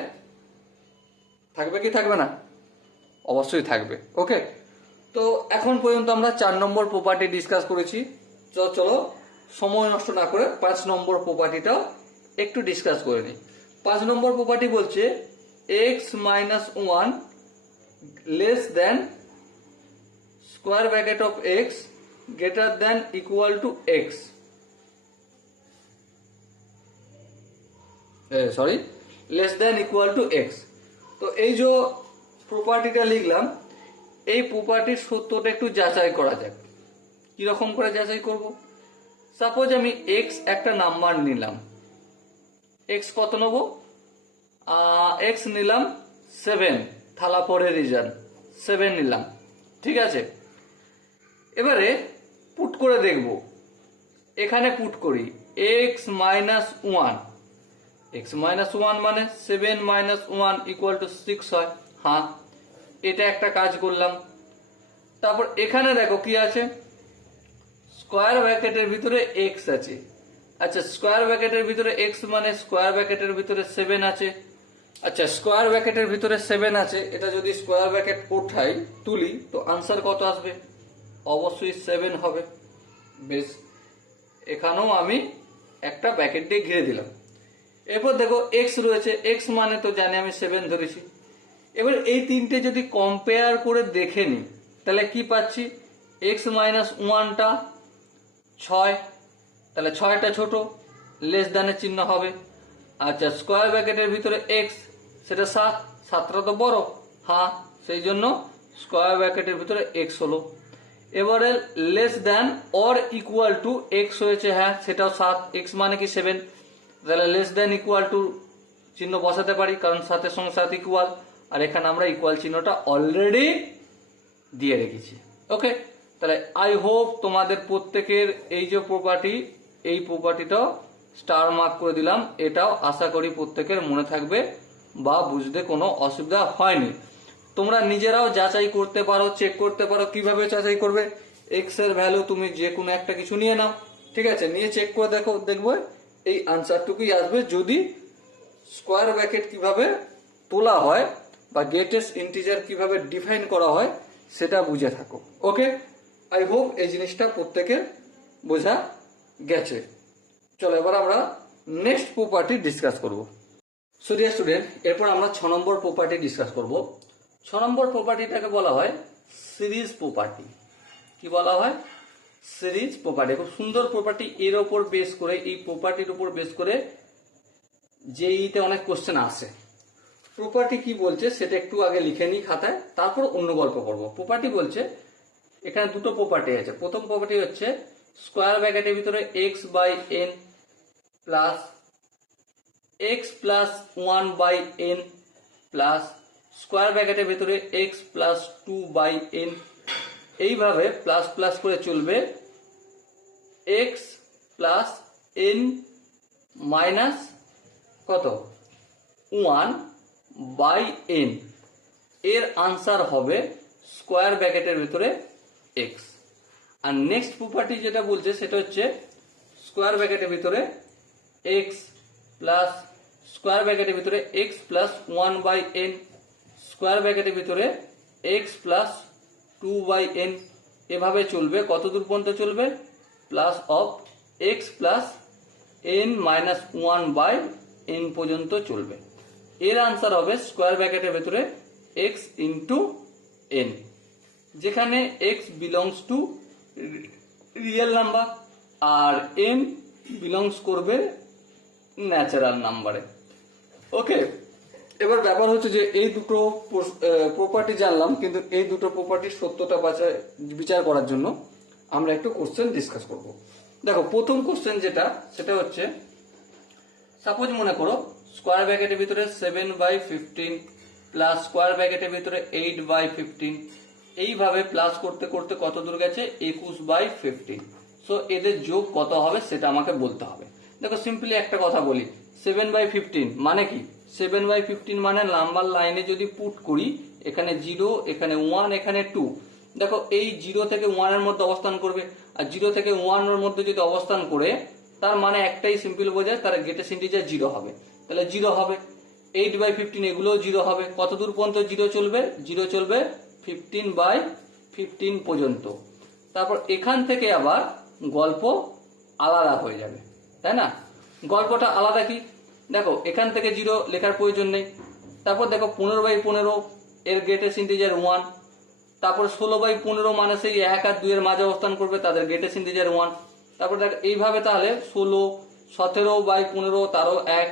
থাকবে কি থাকবে না? অবশ্যই থাকবে। ওকে, তো এখন পর্যন্ত আমরা 4 নম্বর প্রপার্টি ডিসকাস করেছি। চলো সময় নষ্ট না করে 5 নম্বর প্রপার্টিটাও একটু ডিসকাস করে নিই। 5 নম্বর প্রপার্টি বলছে x minus 1 less than square bracket of x greater than equal to x, sorry less than equal to x. তো এই যে প্রপার্টিটা লিখলাম, এই প্রপার্টির সত্যটা একটু যাচাই করা যাক। কিরকম করে যাচাই করব? সাপোজ আমি এক্স একটা নাম্বার নিলাম, এক্স কত নেব? এক্স নিলাম 7, থালা পরে রিজন 7 নিলাম, ঠিক আছে। এবারে পুট করে দেখব, এখানে পুট করি এক্স মাইনাস 1, এক্স মাইনাস 1 মানে 7 মাইনাস 1 ইকুয়াল টু 6 হয়। হ্যাঁ, এটা একটা কাজ করলাম। তারপর এখানে দেখো কি আছে, স্কোয়ার ব্র্যাকেটের ভিতরে এক্স আছে। আচ্ছা, স্কোয়ার ব্র্যাকেটের ভিতরে এক্স মানে স্কোয়ার ব্র্যাকেটের ভিতরে 7 আছে। আচ্ছা, স্কোয়ার ব্র্যাকেটের ভিতরে 7 আছে, এটা যদি স্কোয়ার ব্র্যাকেট উঠাই তুলি তো আনসার কত আসবে? অবশ্যই 7 হবে। বেশ, এখানেও আমি একটা ব্র্যাকেট দিয়ে ঘিরে দিলাম। এরপর দেখো এক্স রয়েছে, এক্স মানে তো জানি আমি 7 ধরেছি। এবার এই তিনটে যদি কম্পেয়ার করে দেখে নিই তাহলে কি পাচ্ছি? এক্স মাইনাস 1টা 6, তাহলে 6টা ছোট, লেস দ্যানের চিহ্ন হবে। আচ্ছা, স্কোয়ার ব্র্যাকেটের ভিতরে এক্স সেটা 7, 7টা তো বড়। হ্যাঁ, সেই জন্য স্কোয়ার ব্র্যাকেটের ভিতরে এক্স হলো। এবারে less than or equal to x হয়েছে, হ্যাঁ সেটাও 7, এক্স মানে কি 7, তাহলে লেস দ্যান ইকুয়াল টু চিহ্ন বসাতে পারি, কারণ 7-এর সঙ্গে 7 ইকুয়াল, আর এখানে আমরা ইকুয়াল চিহ্নটা অলরেডি দিয়ে রেখেছি। ওকে, তাহলে আই হোপ তোমাদের প্রত্যেকের এই যে প্রপার্টি, এই প্রপার্টিটাও স্টার মার্ক করে দিলাম। এটাও আশা করি প্রত্যেকের মনে থাকবে বা বুঝতে কোনো অসুবিধা হয়নি। তোমরা নিজেরাও যাচাই করতে পারো, চেক করতে পারো। কিভাবে যাচাই করবে? এক্স এর ভ্যালু তুমি যে কোনো একটা কিছু নিয়ে নাও, ঠিক আছে, নিয়ে চেক করে দেখবো এই আনসারটুকুই আসবে। যদি স্কোয়ার ব্র্যাকেট কিভাবে তোলা হয় বা গ্রেটেস্ট ইন্টিজার কিভাবে ডিফাইন করা হয় সেটা বুঝে থাকো। ওকে, আই হোপ এই জিনিসটা প্রত্যেকের বোঝা গেছে। চলো এবার আমরা নেক্সট প্রপার্টি ডিসকাস করব। সো ডিয়ার স্টুডেন্ট, এরপর আমরা 6 নম্বর প্রপার্টি ডিসকাস করব। 6 নম্বর প্রপার্টিটাকে বলা হয় সিরিজ প্রপার্টি। কি বলা হয়? Series property. খুব সুন্দর প্রপার্টি। এর ওপর বেস করে, এই প্রপার্টির উপর বেস করে জেইতে অনেক কোশ্চেন আসে। প্রপার্টি কি বলছে সেটা একটু আগে লিখে নিই খাতায়, তারপর অন্য গল্প করব। প্রপার্টি বলছে, এখানে দুটো প্রপার্টি আছে। প্রথম প্রপার্টি হচ্ছে স্কোয়ার ব্র্যাকেটের ভিতরে x by n plus x plus 1 by n plus square ব্র্যাকেটের ভিতরে এক্স প্লাস 2 বাই এন, এইভাবে প্লাস প্লাস করে চলবে এক্স প্লাস এন মাইনাস কত 1 বাই এন। এর আনসার হবে স্কোয়ার ব্র্যাকেটের ভিতরে এক্স। আর নেক্সট প্রপার্টি যেটা বলছে সেটা হচ্ছে স্কোয়ার ব্র্যাকেটের ভিতরে এক্স প্লাস স্কোয়ার ব্র্যাকেটের ভিতরে x plus 1 by n, square ব্র্যাকেটের ভিতরে এক্স প্লাস 2 বাই এন। এভাবে চলবে, কত দূর পর্যন্ত চলবে? Plus of x plus n minus 1 by n পর্যন্ত চলবে। এর আনসার হবে স্কোয়ার ব্র্যাকেটের ভেতরে এক্স ইন্টু এন, যেখানে x belongs to real number আর এন বিলংস করবে ন্যাচারাল নাম্বারে। ওকে, এবার ব্যাপার হচ্ছে যে এই দুটো প্রপার্টি জানলাম, কিন্তু এই দুটো প্রপার্টির সত্যতা বিচার করার জন্য আমরা একটু কোশ্চেন ডিসকাস করব। দেখো, প্রথম কোশ্চেন যেটা সেটা হচ্ছে, সাপোজ মনে করো স্কোয়ার ব্র্যাকেটের ভিতরে 7 বাই 15 প্লাস স্কোয়ার ব্র্যাকেটের ভিতরে 8 বাই 15 এইভাবে প্লাস করতে করতে কত দূর গেছে 21/15। সো এদের যোগ কত হবে সেটা আমাকে বলতে হবে। দেখো সিম্পলি একটা কথা বলি, 7/15 মানে কি? 7/15 মানে নাম্বার লাইনে যদি পুট করি, এখানে 0, এখানে 1, এখানে 2, দেখো এই 0 থেকে 1 এর মধ্যে অবস্থান করবে। আর 0 থেকে 1 এর মধ্যে যদি অবস্থান করে, তার মানে একটাই সিম্পল বোঝায়, তার গ্রেটেস্ট ইন্টিজার 0 হবে, তাহলে 0 হবে। 8/15 এগুলোও 0 হবে। কত দূর পর্যন্ত 0 চলবে? 0 চলবে 15/15 পর্যন্ত। তারপর এখান থেকে আবার গল্প আলাদা হয়ে যাবে, তাই না? গল্পটা আলাদা কি? দেখো এখান থেকে 0 লেখার প্রয়োজন নেই। তারপর দেখো 15/15 এর গ্রেটেস্ট ইন্টিজার 1। তারপর 16/15 মানে সেই 1 আর 2 এর মাঝে অবস্থান করবে, তাদের গ্রেটেস্ট ইন্টিজার 1। তারপর দেখো এইভাবে তাহলে 16, 17/15 তারও 1,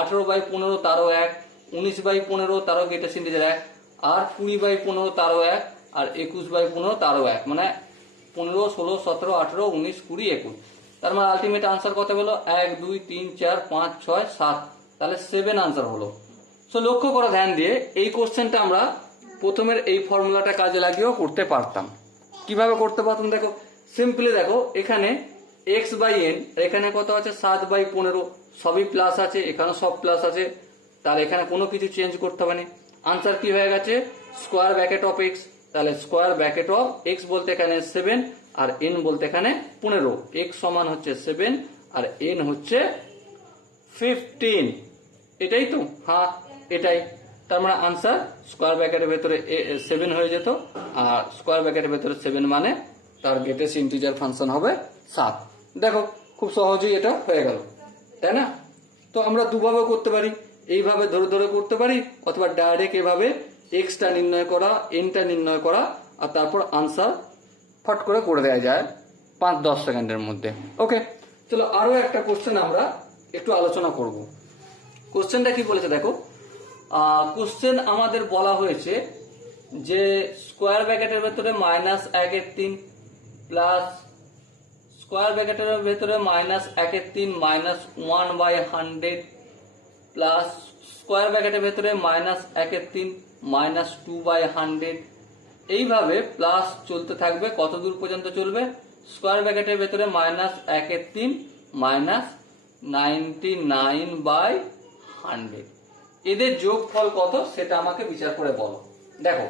18/15 তারও 1, 19/15 তারও গ্রেটেস্ট ইন্টিজার 1, আর 20/15 তারও 1, আর 21/15 তারও 1, মানে 15, 16, 17, 18, 19, 20, 21। তার মানে আলটিমেট আনসার কত হলো? 1, 2, 3, 4, 5, 6, 7, তাহলে 7 আনসার হলো। সো লক্ষ্য করো ধ্যান দিয়ে, এই কোশ্চেনটা আমরা প্রথমের এই ফর্মুলাটা কাজে লাগিয়েও করতে পারতাম। কিভাবে করতে পারতাম? দেখো সিম্পলি দেখো, এখানে x/n, এখানে কত আছে? 7/15, সবই প্লাস আছে, এখানে সব প্লাস আছে, তার এখানে কোনো কিছু চেঞ্জ করতে হবে না। আনসার কি হয়ে গেছে? স্কোয়ার ব্র্যাকেট অফ x, তাহলে স্কোয়ার ব্র্যাকেট অফ x বলতে এখানে 7 আর n বলতে এখানে 15। x সমান হচ্ছে 7 আর n হচ্ছে 15। এটাই তো? হ্যাঁ এটাই। তার মানে আনসার স্কোয়ার ব্র্যাকেটের ভেতরে 7 হয়ে যেত, আর স্কোয়ার ব্র্যাকেটের ভেতরে 7 মানে তার গ্রেটেস্ট ইন্টিজার ফাংশন হবে 7। দেখো খুব সহজেই এটা হয়ে গেল, তাই না? তো আমরা দুভাবে করতে পারি, এইভাবে ধরে ধরে করতে পারি, অথবা ডাইরেক্ট এভাবে এক্সটা নির্ণয় করা, এনটা নির্ণয় করা, আর তারপর আনসার ফট করে দেওয়া যায় 5-10 সেকেন্ডের মধ্যে। ওকে, চলো আরো একটা কোশ্চেন আমরা একটু আলোচনা করব। কোশ্চেনটা কি বলেছে দেখো, কোশ্চেন আমাদের বলা হয়েছে যে স্কোয়ার ব্র্যাকেটের ভেতরে -1/3 প্লাস স্কোয়ার ব্র্যাকেটের ভেতরে -1/3 -1/100 প্লাস স্কোয়ার ব্র্যাকেটের ভেতরে -1/3 -2/100, এইভাবে প্লাস চলতে থাকবে। কত দূর পর্যন্ত চলবে? স্কোয়ার ব্র্যাকেটের ভেতরে -1/3 -99/100, এদের যোগফল কত সেটা আমাকে বিচার করে বলো। দেখো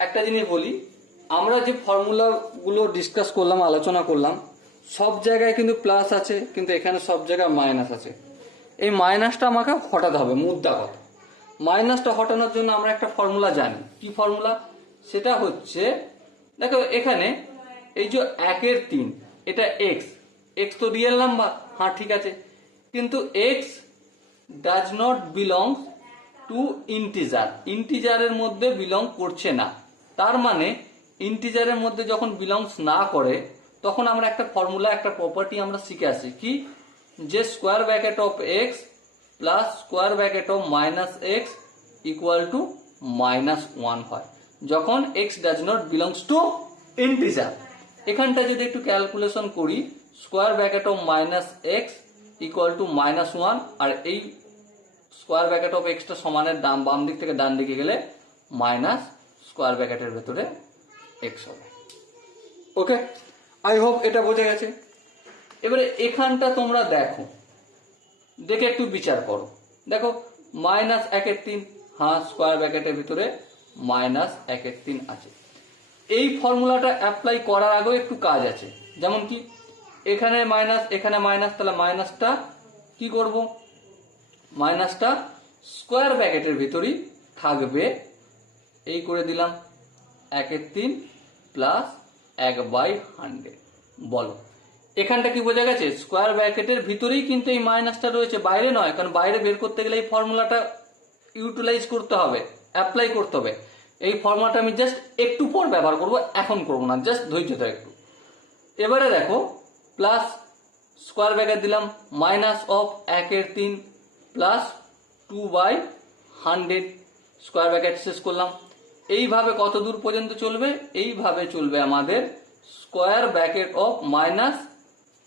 একটা জিনিস বলি, আমরা যে ফর্মুলাগুলো ডিসকাস করলাম, আলোচনা করলাম, সব জায়গায় কিন্তু প্লাস আছে, কিন্তু এখানে সব জায়গায় মাইনাস আছে। এই মাইনাসটা আমাকে হটাতে হবে, মুদ্রা কথা। মাইনাসটা হটানোর জন্য আমরা একটা ফর্মুলা জানি। কি ফর্মুলা? সেটা হচ্ছে, দেখো এখানে এই যে 1/3, এটা এক্স, এক্স তো রিয়েল নাম্বার, হ্যাঁ ঠিক আছে, কিন্তু x does not belong to integer, ইন্টিজারের মধ্যে বিলং করছে না। তার মানে ইন্টিজারের মধ্যে যখন বিলংস না করে, তখন আমরা একটা ফর্মুলা, একটা প্রপার্টি আমরা শিখে আসি, কি? যে square bracket of x plus square bracket of -x equal to -1 হয় যখন x does not belongs to integer. এখানটা যদি একটু ক্যালকুলেশন করি, square bracket of -x equal to -1, আর এই স্কোয়ার ব্র্যাকেট অফ এক্সটা সমানের বাম দিক থেকে ডান দিকে গেলে মাইনাস স্কোয়ার ব্র্যাকেটের ভেতরে এক্স হবে। ওকে, আই হোপ এটা বোঝা গেছে। এবারে এখানটা তোমরা দেখো, দেখে একটু বিচার করো। দেখো -1/3, হ্যাঁ স্কোয়ার ব্র্যাকেটের ভিতরে -1/3 আছে। এই ফর্মুলাটা অ্যাপ্লাই করার আগেও একটু কাজ আছে, যেমন কি এখানে মাইনাস, এখানে মাইনাস, তাহলে মাইনাসটা কি করব? মাইনাসটা স্কোয়ার ব্র্যাকেটের ভিতরেই থাকবে, এই করে দিলাম 1/3 প্লাস 1/100। বলো এখানটা কি বোঝা গেছে? স্কোয়ার ব্র্যাকেটের ভিতরেই কিন্তু এই মাইনাসটা রয়েছে, বাইরে নয়, কারণ বাইরে বের করতে গেলে এই ফর্মুলাটা ইউটিলাইজ করতে হবে, অ্যাপ্লাই করতে হবে। এই ফর্মুলাটা আমি জাস্ট একটু পর ব্যবহার করব, এখন করব না, জাস্ট ধৈর্য ধরে একটু। এবারে দেখো প্লাস স্কোয়ার ব্র্যাকেট দিলাম, minus of 1/3 plus 2/100, square bracket শেষ করলাম। এইভাবে কত দূর পর্যন্ত চলবে? এইভাবে চলবে আমাদের স্কোয়ার ব্র্যাকেট অফ মাইনাস,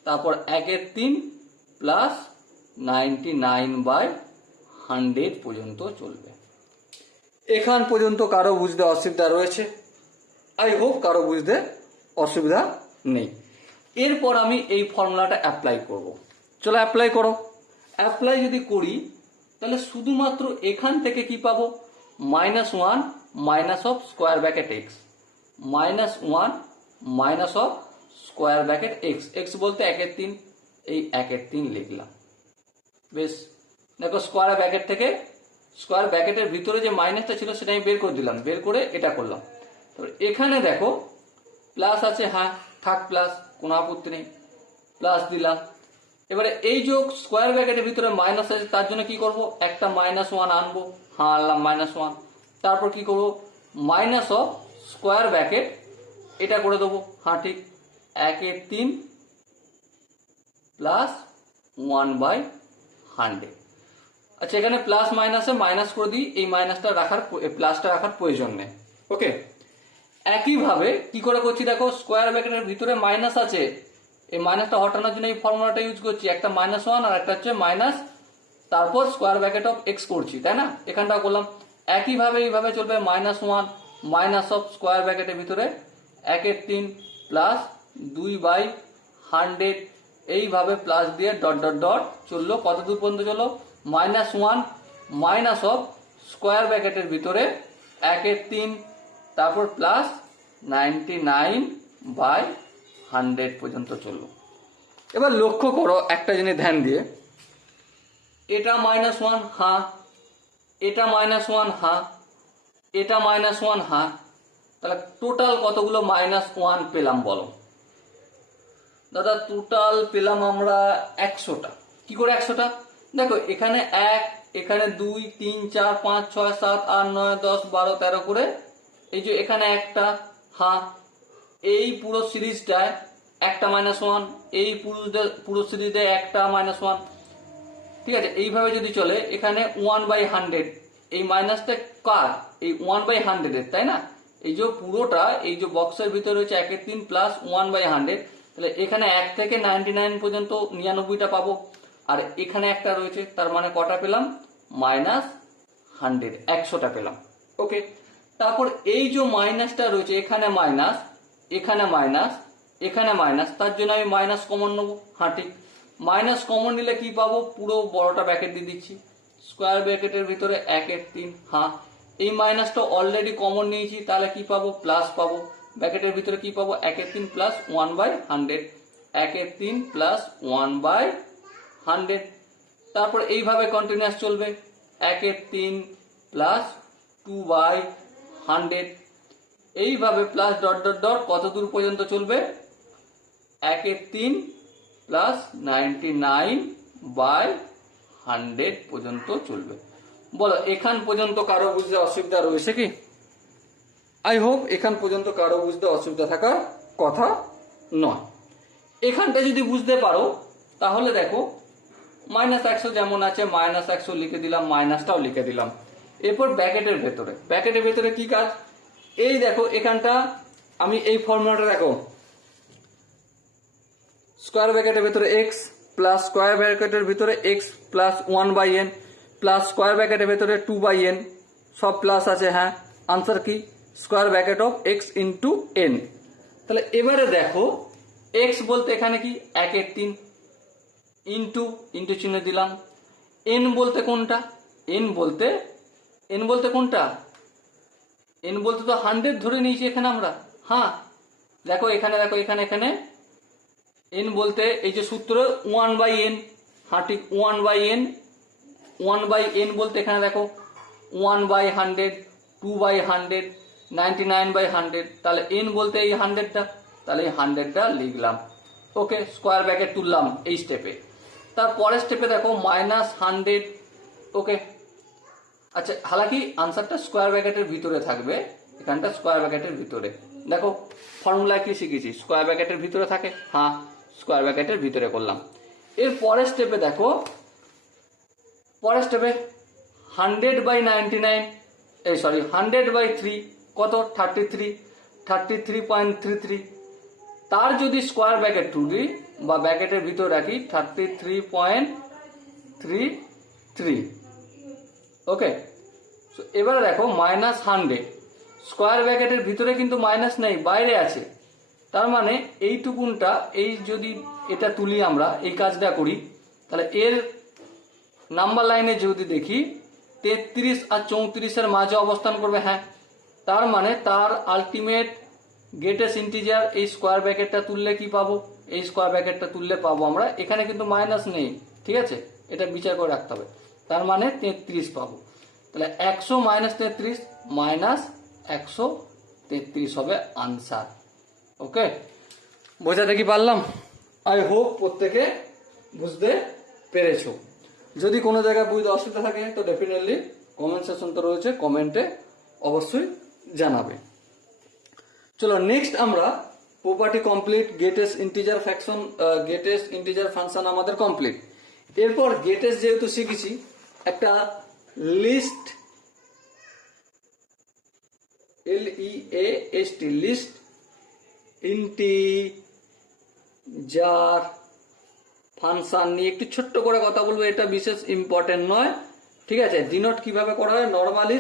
তারপর 1/3 প্লাস 99/100 পর্যন্ত চলবে। এখান পর্যন্ত কারো বুঝতে অসুবিধা রয়েছে? আই হোপ কারো বুঝতে অসুবিধা নেই। এরপর আমি এই ফর্মুলাটা অ্যাপ্লাই করব। চলো অ্যাপ্লাই করো। অ্যাপ্লাই যদি করি তাহলে শুধুমাত্র এখান থেকে কি পাবো, -1 minus of square bracket x, -1 minus of square bracket x, x বলতে 1/3, এই 1/3 লিখলাম। বেশ, দেখো স্কোয়ার ব্র্যাকেট থেকে স্কোয়ার ব্র্যাকেটের ভিতরে যে মাইনাসটা ছিল সেটা আমি বের করে দিলাম, বের করে এটা করলাম। তারপর এখানে দেখো প্লাস আছে, হ্যাঁ থাক প্লাস, কোনো আপত্তি নেই, প্লাস দিলাম। এবারে এই যে স্কোয়ার ব্র্যাকেটের ভিতরে মাইনাস আছে তার জন্য কি করব, একটা -1 আনবো, হ্যাঁ আনলাম -1। তারপর কি করব, মাইনাস অফ স্কোয়ার ব্র্যাকেট এটা করে দেবো, হ্যাঁ ঠিক, 1/3 প্লাস 1/100। আচ্ছা এখানে প্লাস মাইনাসে মাইনাস করে দিই, এই মাইনাসটা রাখার প্লাসটা রাখার প্রয়োজন নেই। ওকে, একইভাবে কি করে করছি দেখো, স্কোয়ার ব্র্যাকেটের ভিতরে মাইনাস আছে, এই মাইনাসটা হটানোর জন্য এই ফর্মুলাটা ইউজ করছি, একটা -1 আর একটা হচ্ছে মাইনাস, তারপর স্কোয়ার ব্র্যাকেট অফ এক্স করছি, তাই না, এখানটাও করলাম। একইভাবে এইভাবে চলবে, -1 মাইনাস অফ স্কোয়ার ব্র্যাকেটের ভিতরে 1/3 প্লাস 2/100, এইভাবে প্লাস দিয়ে ডট ডট ডট চললো, কত দূর পর্যন্ত চললো, -1 মাইনাস অফ স্কোয়ার ব্র্যাকেটের ভিতরে 1/3, তারপর প্লাস 99/100 পর্যন্ত চললো। এবার লক্ষ্য করো একটা জিনিস ধ্যান দিয়ে, এটা -1, হ্যাঁ, এটা -1, হ্যাঁ, এটা -1, হ্যাঁ, তাহলে টোটাল কতগুলো -1 পেলাম বলো দাদা? টোটাল পেলাম আমরা 100টা। কি করে 100টা? দেখো এখানে 1, এখানে 2, 3, 4, 5, 6, 7, 8, 9, 10, 12, 13 করে, এই যে এখানে একটা, হ্যাঁ, এই পুরো সিরিজটায় একটা -1, এই পুরো সিরিজে একটা -1, ঠিক আছে। এইভাবে যদি চলে, এখানে 1/100, এই মাইনাসটা কার, এই 1/100 এর, তাই না, এই যে পুরোটা এই যে বক্সের ভিতরে রয়েছে 1/3 প্লাস 1/100, তাহলে এখানে 1 থেকে 99 পর্যন্ত 99টা পাবো, আর এখানে একটা রয়েছে, তার মানে কটা পেলাম, -100, 100টা পেলাম। ওকে, তারপর এই যে মাইনাসটা রয়েছে, এখানে মাইনাস, এখানে মাইনাস, এখানে মাইনাস, তার জন্য আমি মাইনাস কমন নেবো, হ্যাঁ ঠিক, মাইনাস কমন নিলে কি পাবো, পুরো বড়টা ব্র্যাকেট দিয়ে দিচ্ছি, স্কোয়ার ব্র্যাকেটের ভিতরে 1/3, হ্যাঁ, এই মাইনাসটা অলরেডি কমন নিয়েছি, তাহলে কি পাবো, প্লাস পাবো, ব্র্যাকেটের ভিতরে কি পাবো, 1/3 প্লাস 1/100, 1/3 প্লাস 1/100, তারপর এইভাবে কন্টিনিউয়াস চলবে, 1/3 প্লাস 2/100, এইভাবে প্লাস ডট ডট ডট কত দূর পর্যন্ত চলবে, 1/3 প্লাস 99/100 পর্যন্ত চলবে। বলো এখান পর্যন্ত কারো বুঝতে অসুবিধা রয়েছে কি? আই হোপ এখান পর্যন্ত কারো বুঝতে অসুবিধা থাকার কথা নয়। এখানটা যদি বুঝতে পারো তাহলে দেখো -100 যেমন আছে, -100 লিখে দিলাম, মাইনাসটাও লিখে দিলাম। এরপর ব্র্যাকেটের ভেতরে কি কাজ, এই দেখো এখানটা আমি এই ফর্মুলাটা দেখো, স্কোয়ার ব্র্যাকেটের ভিতরে x প্লাস স্কোয়ার ব্র্যাকেটের ভিতরে x plus 1/n plus square ব্র্যাকেটের ভিতরে 2/n, সব প্লাস আছে, হ্যাঁ, আনসার কি, square bracket of x into n। তাহলে এবারে দেখো x বলতে এখানে কি 1/3, ইন্টু ইন্টু চিহ্ন দিলাম, n বলতে কোনটা, n বলতে কোনটা, n বলতে তো 100 ধরে নিয়েছি এখানে আমরা, হ্যাঁ, দেখো এখানে n বলতে এই যে সূত্র 1/n, হ্যাঁ ঠিক, 1/n বলতে এখানে দেখো 1/100, 2/100, 99/100, তাহলে n বলতে এই 100টা, তাহলে এই 100টা লিখলাম। ওকে, স্কোয়ার ব্র্যাকেট তুললাম এই স্টেপে। তারপরের স্টেপে দেখো -100, ওকে, আচ্ছা হালাকি আনসারটা স্কোয়ার ব্র্যাকেটের ভিতরে থাকবে, এখানটা স্কোয়ার ব্র্যাকেটের ভিতরে, দেখো ফর্মুলা কি শিখেছি, স্কোয়ার ব্র্যাকেটের ভিতরে থাকে, হ্যাঁ, স্কোয়ার ব্র্যাকেটের ভিতরে করলাম। এর পরের স্টেপে দেখো, পরের স্টেপে 100/3 কত, 33.33, তার যদি স্কোয়ার ব্র্যাকেট তুলি বা ব্র্যাকেটের ভিতরে রাখি 33.33, ওকে। এবারে দেখো -100, স্কোয়ার ব্র্যাকেটের ভিতরে কিন্তু মাইনাস নেই, বাইরে আছে। তার মানে এইটুকুনটা, এই যদি এটা তুলি আমরা, এই কাজটা করি, তাহলে এর নাম্বার লাইনে যদি দেখি 33 আর 34-এর মাঝে অবস্থান করবে। হ্যাঁ, তার মানে তার আলটিমেট গ্রেটেস্ট ইন্টিজার এই স্কোয়ার ব্র্যাকেটটা তুললে কি পাবো? এই স্কোয়ার ব্র্যাকেটটা তুললে পাবো আমরা, এখানে কিন্তু মাইনাস নেই, ঠিক আছে, এটা বিচার করে রাখতে হবে। তার মানে 33 পাবো। তাহলে 100 মাইনাস 33 মাইনাস 133 হবে আনসার। ওকে, বোঝাতে কি পারলাম? আই হোপ প্রত্যেকে বুঝতে পেরেছো। যদি কোনো জায়গায় বুঝতে অসুবিধা থাকে তো ডেফিনেটলি কমেন্ট সেকশন তো রয়েছে, কমেন্টে অবশ্যই জানাবে। চলো নেক্সট আমরা property complete, greatest integer fraction, greatest integer function আমাদের কমপ্লিট। এরপর গ্রেটেস্ট যেহেতু শিখেছি, একটা least, LEAST, least integer function নিয়ে একটু ছোট্ট করে কথা বলবো। এটা বিশেষ ইম্পর্টেন্ট নয়, ঠিক আছে। ডিনোট কিভাবে করা হয়? নর্মালি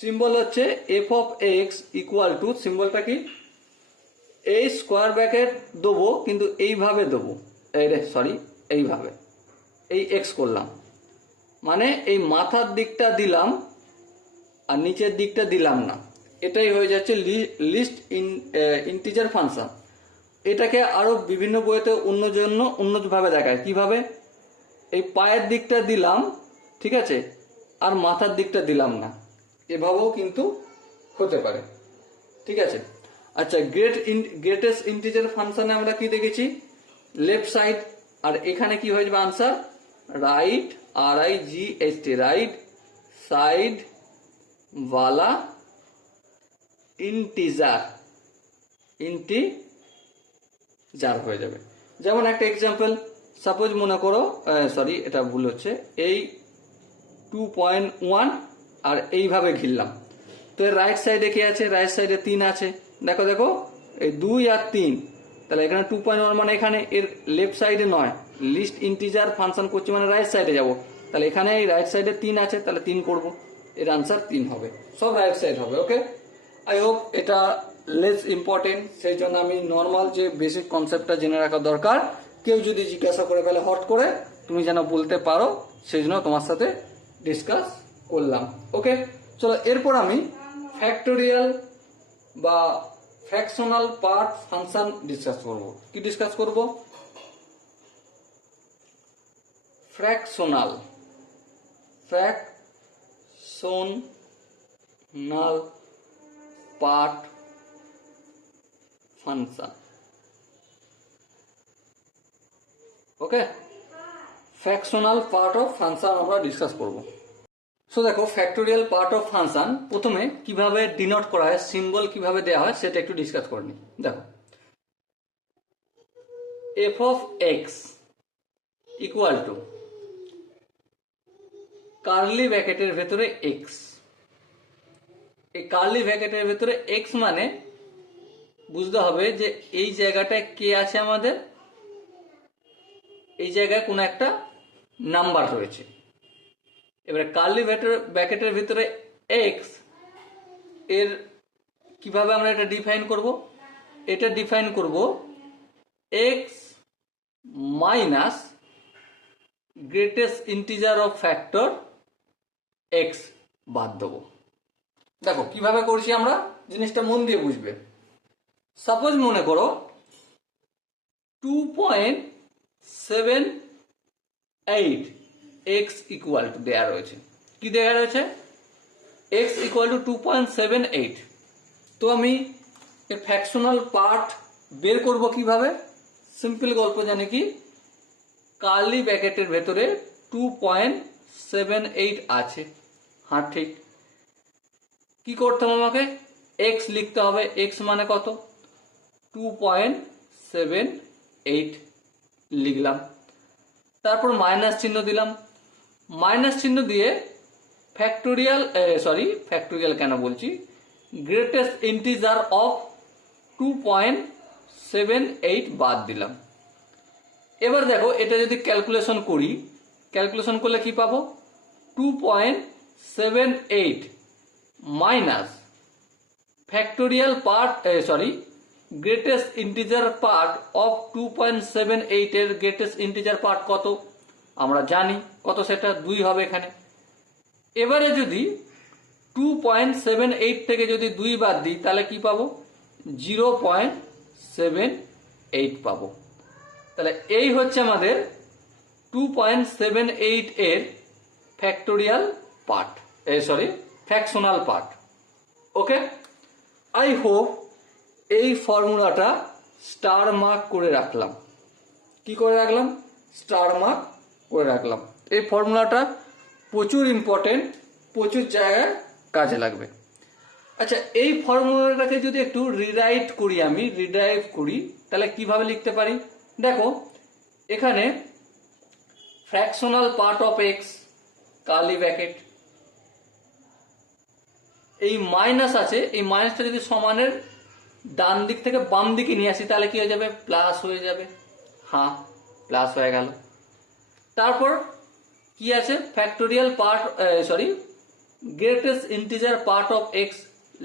সিম্বল হচ্ছে f of x equal to, সিম্বলটা কি? এই স্কোয়ার ব্র্যাকেট দেবো কিন্তু এইভাবে দেবো, এইভাবে, এই x করলাম, মানে এই মাথার দিকটা দিলাম আর নিচের দিকটা দিলাম না, এটাই হয়ে যাচ্ছে লিস্ট ইন্টিজার ফাংশন। এটাকে আরো বিভিন্ন বইতে অন্যভাবে দেখায়। কিভাবে? এই পায়ের দিকটা দিলাম, ঠিক আছে, আর মাথার দিকটা দিলাম না, এভাবেও কিন্তু হতে পারে, ঠিক আছে। আচ্ছা, গ্রেটেস্ট ইন্টিজার ফাংশনে আমরা কি দেখেছি? লেফট সাইড, আর এখানে কি হয়ে যাবে answer? Right, RIGHT, right side ওয়ালা ইন্টিজার হয়ে যাবে। যেমন একটা এক্সাম্পল, সাপোজ মনে করো, এটা ভুল হচ্ছে, এই 2.1 আর এইভাবে ঘিরলাম, তো এর রাইট সাইডে কি আছে? রাইট সাইডে 3 আছে, দেখো এই 2 আর 3, তাহলে এখানে 2.1 মানে এখানে, এর লেফট সাইডে নয়, লিস্ট ইন্টিজার ফাংশন করছি মানে রাইট সাইডে যাব, তাহলে এখানে এই রাইট সাইডে 3 আছে, তাহলে 3 করব, এর আনসার 3 হবে, সব রাইট সাইড হবে। ওকে, আই হোপ এটা লেস ইম্পর্টেন্ট, সেই জন্য আমি নর্মাল যে বেসিক কনসেপ্টটা জেনে রাখা দরকার, কেউ যদি জিজ্ঞাসা করে ফেলে হট করে, তুমি যেন বলতে পারো, সেই জন্য তোমার সাথে ডিসকাস করলাম। ওকে, চলো এরপর আমি ফ্যাক্টোরিয়াল বা ফ্র্যাকশনাল পার্ট ফাংশন ডিসকাস করব। কি ডিসকাস করব? Fractional part function. Okay, fractional part of function আমরা ডিসকাস করব। সো দেখো, ফ্যাক্টোরিয়াল পার্ট অফ ফাংশন প্রথমে কিভাবে ডিনোট করা হয়, সিম্বল কিভাবে দেওয়া হয় সেটা একটু ডিসকাস করে নিই। দেখো, f of x equal to curly ব্র্যাকেটের ভেতরে x। এই কার্লি ব্র্যাকেটের ভেতরে x মানে বুঝতে হবে যে এই জায়গাটায় কে আছে আমাদের, এই জায়গায় কোনো একটা নাম্বার রয়েছে। এবারে কার্লি ব্র্যাকেটের ভিতরে x এর কিভাবে আমরা এটা ডিফাইন করব? এটা ডিফাইন করব x minus greatest integer of factor x বাদ দেবো। দেখো কিভাবে করছি আমরা, জিনিসটা মন দিয়ে বুঝবে। সাপোজ মনে করো 2.78 x ইকুয়াল টু দেয়া রয়েছে। কি দেয়া রয়েছে? x equal two 2.78। তো আমি এর ফ্র্যাকশনাল পার্ট বের করব কিভাবে? সিম্পল গল্প জানি কি, কার্লি ব্র্যাকেটের ভেতরে 2.78 আছে। হ্যাঁ ঠিক, কি করতে হবে আমাকে? x লিখতে হবে। x মানে কত? 2.78 লিখলাম, তারপর মাইনাস চিহ্ন দিলাম। মাইনাস চিহ্ন দিয়ে ফ্যাক্টোরিয়াল কেন বলছি, গ্রেটেস্ট ইন্টিজার অফ 2.78 বাদ দিলাম। এবার দেখো এটা যদি ক্যালকুলেশন করি, ক্যালকুলেশন করলে কি পাবো? 2.78 minus factorial part greatest integer part of 2.78 এর গ্রেটেস্ট ইন্টিজার পার্ট কত আমরা জানি, কত সেটা 2 হবে এখানে। এবারে যদি 2.78 থেকে যদি 2 বাদ দিই তাহলে কি পাবো, 0.78 পাবো। তাহলে এই হচ্ছে আমাদের 2.78 এর factorial part, fractional part. Okay, I hope এই ফর্মুলাটা স্টার মার্ক করে রাখলাম। কি করে রাখলাম? স্টার মার্ক করে রাখলাম। এই ফর্মুলাটা প্রচুর ইম্পর্টেন্ট, প্রচুর জায়গায় কাজে লাগবে। আচ্ছা, এই ফর্মুলাটাকে যদি একটু রিরাইভ করি তাহলে কিভাবে লিখতে পারি? দেখো এখানে fractional part of x curly bracket, এই মাইনাস আছে, এই মাইনাসটা যদি সমানের ডান দিক থেকে বাম দিকে নিয়ে আসি তাহলে কি হয়ে যাবে, প্লাস হয়ে যাবে। হ্যাঁ, প্লাস হয়ে গেল। তারপর কি আছে, factorial part greatest integer part of x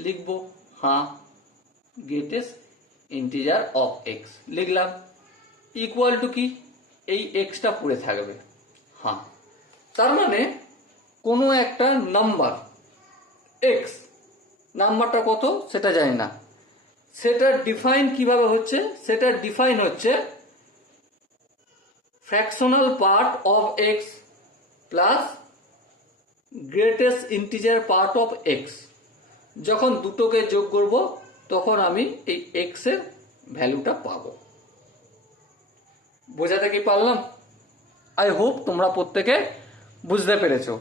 লিখবো। হ্যাঁ, গ্রেটেস্ট ইন্টিজার অফ এক্স লিখলাম, ইকুয়াল টু কি, এই এক্সটা পড়ে থাকবে। হ্যাঁ, তার মানে কোনো একটা নাম্বার এক্স, নাম্বারটা কত সেটা জানি না, সেটা ডিফাইন কিভাবে হচ্ছে, সেটা ডিফাইন হচ্ছে fractional part of x plus greatest integer part of x. যখন দুটোকে যোগ করব তখন আমি এই এক্স এর ভ্যালুটা পাবো। বোঝাতে কি পারলাম? আই হোপ তোমরা প্রত্যেকে বুঝতে পেরেছো।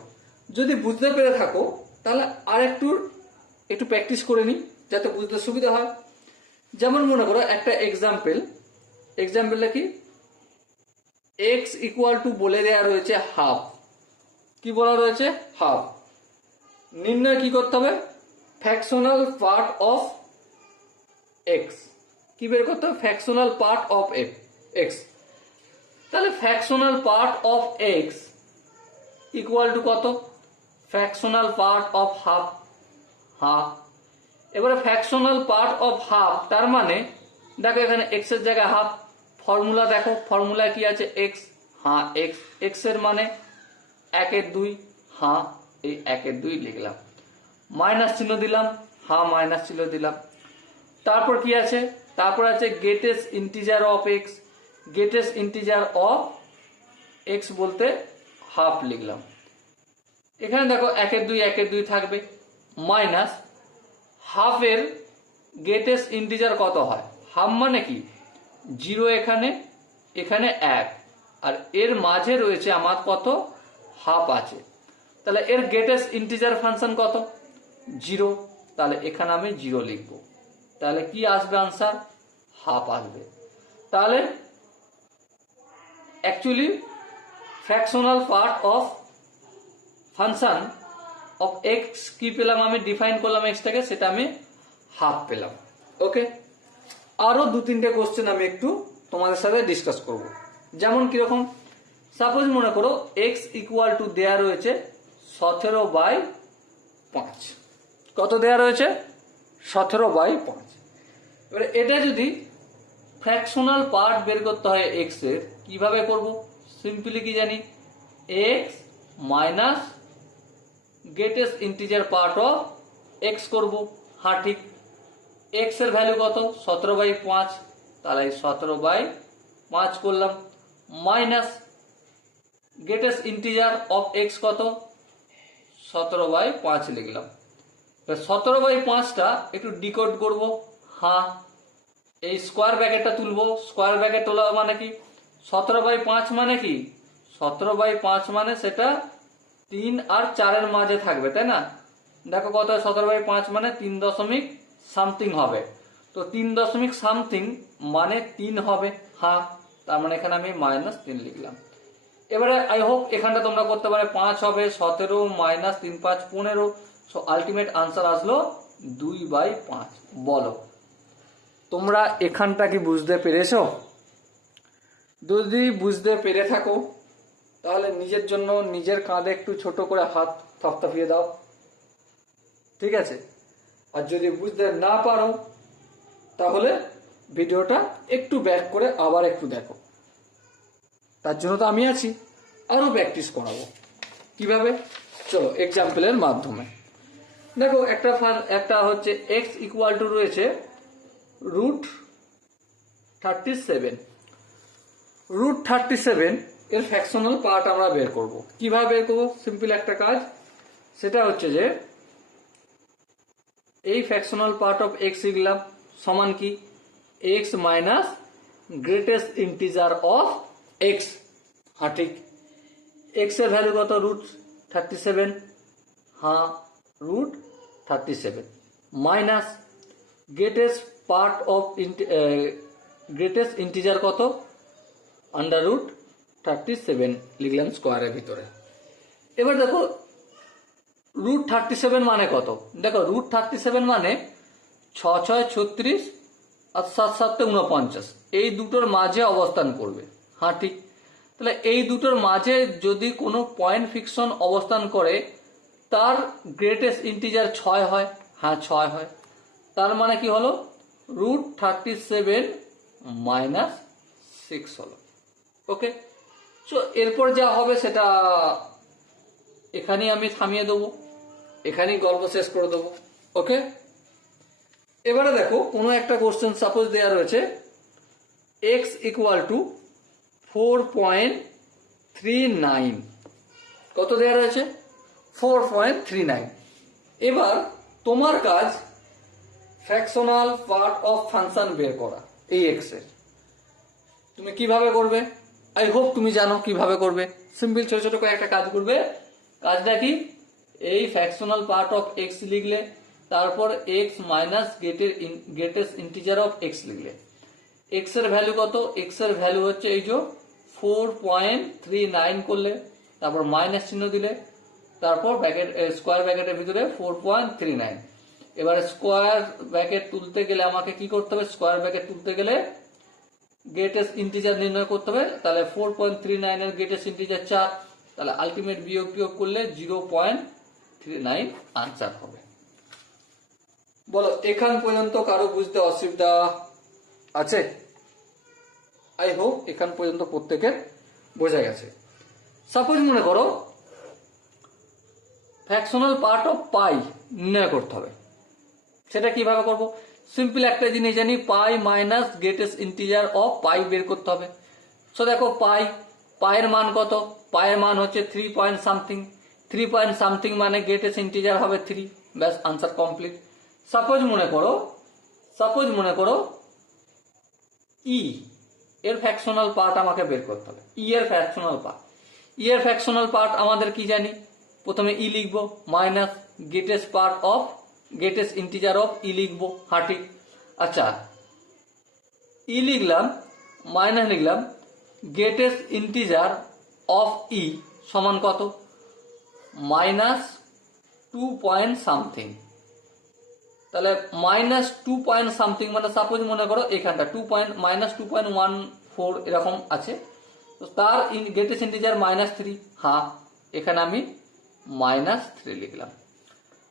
যদি বুঝতে পেরে থাকো তাহলে আর একটু প্র্যাকটিস করে নিই যাতে বুঝতে সুবিধা হয়। যেমন মনে করো একটা এক্সাম্পলটা কি, এক্স ইকুয়াল টু বলে দেওয়া রয়েছে হাফ। কি বলা রয়েছে? হাফ। নির্ণয় কি করতে হবে? Fractional part of x. কি বের করতে হবে? Fractional part of x. তাহলে fractional part of x equal to কত? Fractional part of half. Half. এবারে ফ্র্যাকশনাল পার্ট অফ হাফ, তার মানে দেখো এখানে এক্স এর জায়গায় হাফ, ফর্মুলা দেখো, ফর্মুলা কি আছে? এক্স। হ্যাঁ, এক্স। এক্স এর মানে 1/2। হ্যাঁ, এই 1/2 লিখলাম, মাইনাস চিহ্ন দিলাম। হ্যাঁ, মাইনাস চিহ্ন দিলাম। তারপর কি আছে? তারপর আছে greatest integer of x. Greatest integer of x বলতে হাফ লিখলাম। এখানে দেখো 1/2 থাকবে, মাইনাস হাফের গ্রেটেস্ট ইন্টিজার কত হয়? হাফ মানে কি? 0 এখানে 1, আর এর মাঝে রয়েছে আমার কত? হাফ আছে। তাহলে এর গ্রেটেস্ট ইন্টিজার ফাংশন কত? 0। তাহলে এখানে আমি 0 লিখব। তাহলে কি আসবে আনসার? হাফ আসবে। তাহলে actually fractional part of function of x কি পেলাম? আমি ডিফাইন করলাম এক্সটাকে, সেটা আমি হাফ পেলাম। ওকে, আরো 2-3টে কোশ্চেন আমি একটু তোমাদের সাথে ডিসকাস করব। যেমন কিরকম, সাপোজ মনে করো এক্স ইকুয়াল টু দেয়া রয়েছে 17/5। কত দেয়া রয়েছে? 17/5। এবারে এটা যদি ফ্র্যাকশনাল পার্ট বের করতে হয় এক্স এর, কিভাবে করব? সিম্পলি কি জানি, x minus greatest integer part of x করব। হ্যাঁ, ঠিক। এক্স এর ভ্যালু কত? 17/5। তাহলে 17/5 করলাম, minus greatest integer of x কত? 17/5 লিখলাম। 17/5টা একটু ডিকোড করব। হ্যাঁ, এই স্কোয়ার ব্র্যাকেটটা তুলবো। স্কোয়ার ব্র্যাকেট তোলা মানে কি? 17/5 মানে কি? 17/5 মানে সেটা 3 আর 4 এর মাঝে থাকবে, তাই না? দেখো কত? 17/5 মানে 3 সামথিং হবে। তো 3 সামথিং মানে 3 হবে। হ্যাঁ, তার মানে এখানে আমি -3 লিখলাম। এবারে আই হোপ এখানটা তোমরা করতে পারে 5 হবে, 17 - 3 5 15। সো আলটিমেট আনসার আসলো 2/5। বলো তোমরা এখানটা কি বুঝতে পেরেছো? যদি বুঝতে পেরে থাকো তাহলে নিজের জন্য নিজের কাঁধে একটু ছোট করে হাত থপথপিয়ে দাও, ঠিক আছে? আর যদি বুঝতে না পারো তাহলে ভিডিওটা একটু ব্যাক করে আবার একটু দেখো। তার জন্য তো আমি আছি, আরও প্র্যাকটিস করাবো। কিভাবে? চলো এক্সাম্পলের মাধ্যমে দেখো। একটা হচ্ছে এক্স ইকুয়াল টু রয়েছে √37। √37 এর ফ্র্যাকশনাল পার্ট আমরা বের করব। কিভাবে বের করবো? সিম্পল একটা কাজ, সেটা হচ্ছে যে এই ফ্র্যাকশনাল পার্ট অফ এক্স লিখলাম সমান কি x minus greatest integer of x. হ্যাঁ ঠিক, এক্স এর ভ্যালু কত? √37। হ্যাঁ √37 minus greatest part of greatest integer কত? √37 লিখলাম স্কোয়ারের ভিতরে। এবার দেখো √37 মানে কত? দেখো √37 মানে 6 6 36 আর 7 7 49, এই দুটোর মাঝে অবস্থান করবে। হ্যাঁ ঠিক, তাহলে এই দুটোর মাঝে যদি কোনো পয়েন্ট ফিকশন অবস্থান করে তার গ্রেটেস্ট ইন্টিজার 6 হয়। হ্যাঁ 6 হয়। তার মানে কি হলো? √37 মাইনাস 6 হলো। ওকে, সো এরপর যা হবে সেটা এখানেই আমি থামিয়ে দেবো, এখানেই গল্প শেষ করে দেবো। ওকে, এবারে দেখো কোনো একটা কোশ্চেন সাপোজ দেওয়া রয়েছে এক্স ইকুয়াল টু 4.39। কত দেওয়া রয়েছে? 4.39। এবার তোমার কাজ ফ্র্যাকশনাল পার্ট অফ ফাংশন বের করা এই এক্স এর। তুমি কিভাবে করবে? আই হোপ তুমি জানো কিভাবে করবে। সিম্পল ছোট ছোট কয়েকটা কাজ করবে। কাজটা কি? এই ফ্র্যাকশনাল পার্ট অফ এক্স লিখলে, তারপর x minus greatest integer of x লিখলে। এক্স এর ভ্যালু কত? এক্স এর ভ্যালু হচ্ছে এই যে 4.39 করলে, তারপর মাইনাস চিহ্ন দিলে, তারপর ব্র্যাকেট স্কোয়ার ব্র্যাকেটের ভিতরে 4.39। এবারে স্কোয়ার ব্র্যাকেট তুলতে গেলে আমাকে কি করতে হবে? স্কোয়ার ব্র্যাকেট তুলতে গেলে গ্রেটেস্ট ইন্টিজার নির্ণয় করতে হবে। তাহলে 4.39 এর গ্রেটেস্ট ইন্টিজার 4, তাহলে আলটিমেট বিয়োগ করলে 0.39 আনসার হবে। বলো এখান পর্যন্ত কারো বুঝতে অসুবিধা আছে? আই হোপ এখান পর্যন্ত প্রত্যেকের বোঝা গেছে। সাপোজ মনে করো ফ্র্যাকশনাল পার্ট অফ পাই নির্ণয় করতে হবে। সেটা কিভাবে করব? সিম্পল একটা জিনিস জানি, pi minus greatest integer of pi বের করতে হবে। সো দেখো পায়ের মান কত? পায়ের মান হচ্ছে 3 পয়েন্ট সামথিং। 3 পয়েন্ট সামথিং মানে গ্রেটেস্ট ইন্টিজার হবে 3। ব্যাস, আনসার কমপ্লিট। সাপোজ মনে করো ই এর ফ্র্যাকশনাল পার্ট আমাকে বের করতে হবে। ই এর ফ্র্যাকশনাল পার্ট আমাদের কি জানি? প্রথমে ই লিখবো মাইনাস গ্রেটেস্ট ইন্টিজার অফ ই লিখবো। হ্যাঁ ঠিক। আচ্ছা, ই লিখলাম, মাইনাস লিখলাম গ্রেটেস্ট ইন্টিজার অফ ই সমান কত? -2 পয়েন্ট সামথিং। তাহলে -2 পয়েন্ট সামথিং মানে সাপোজ মনে করো এখানটা -2.14 এরকম আছে, তো তার গ্রেটেস্ট ইন্টিজার -3। হ্যাঁ, এখানে আমি -3 লিখলাম।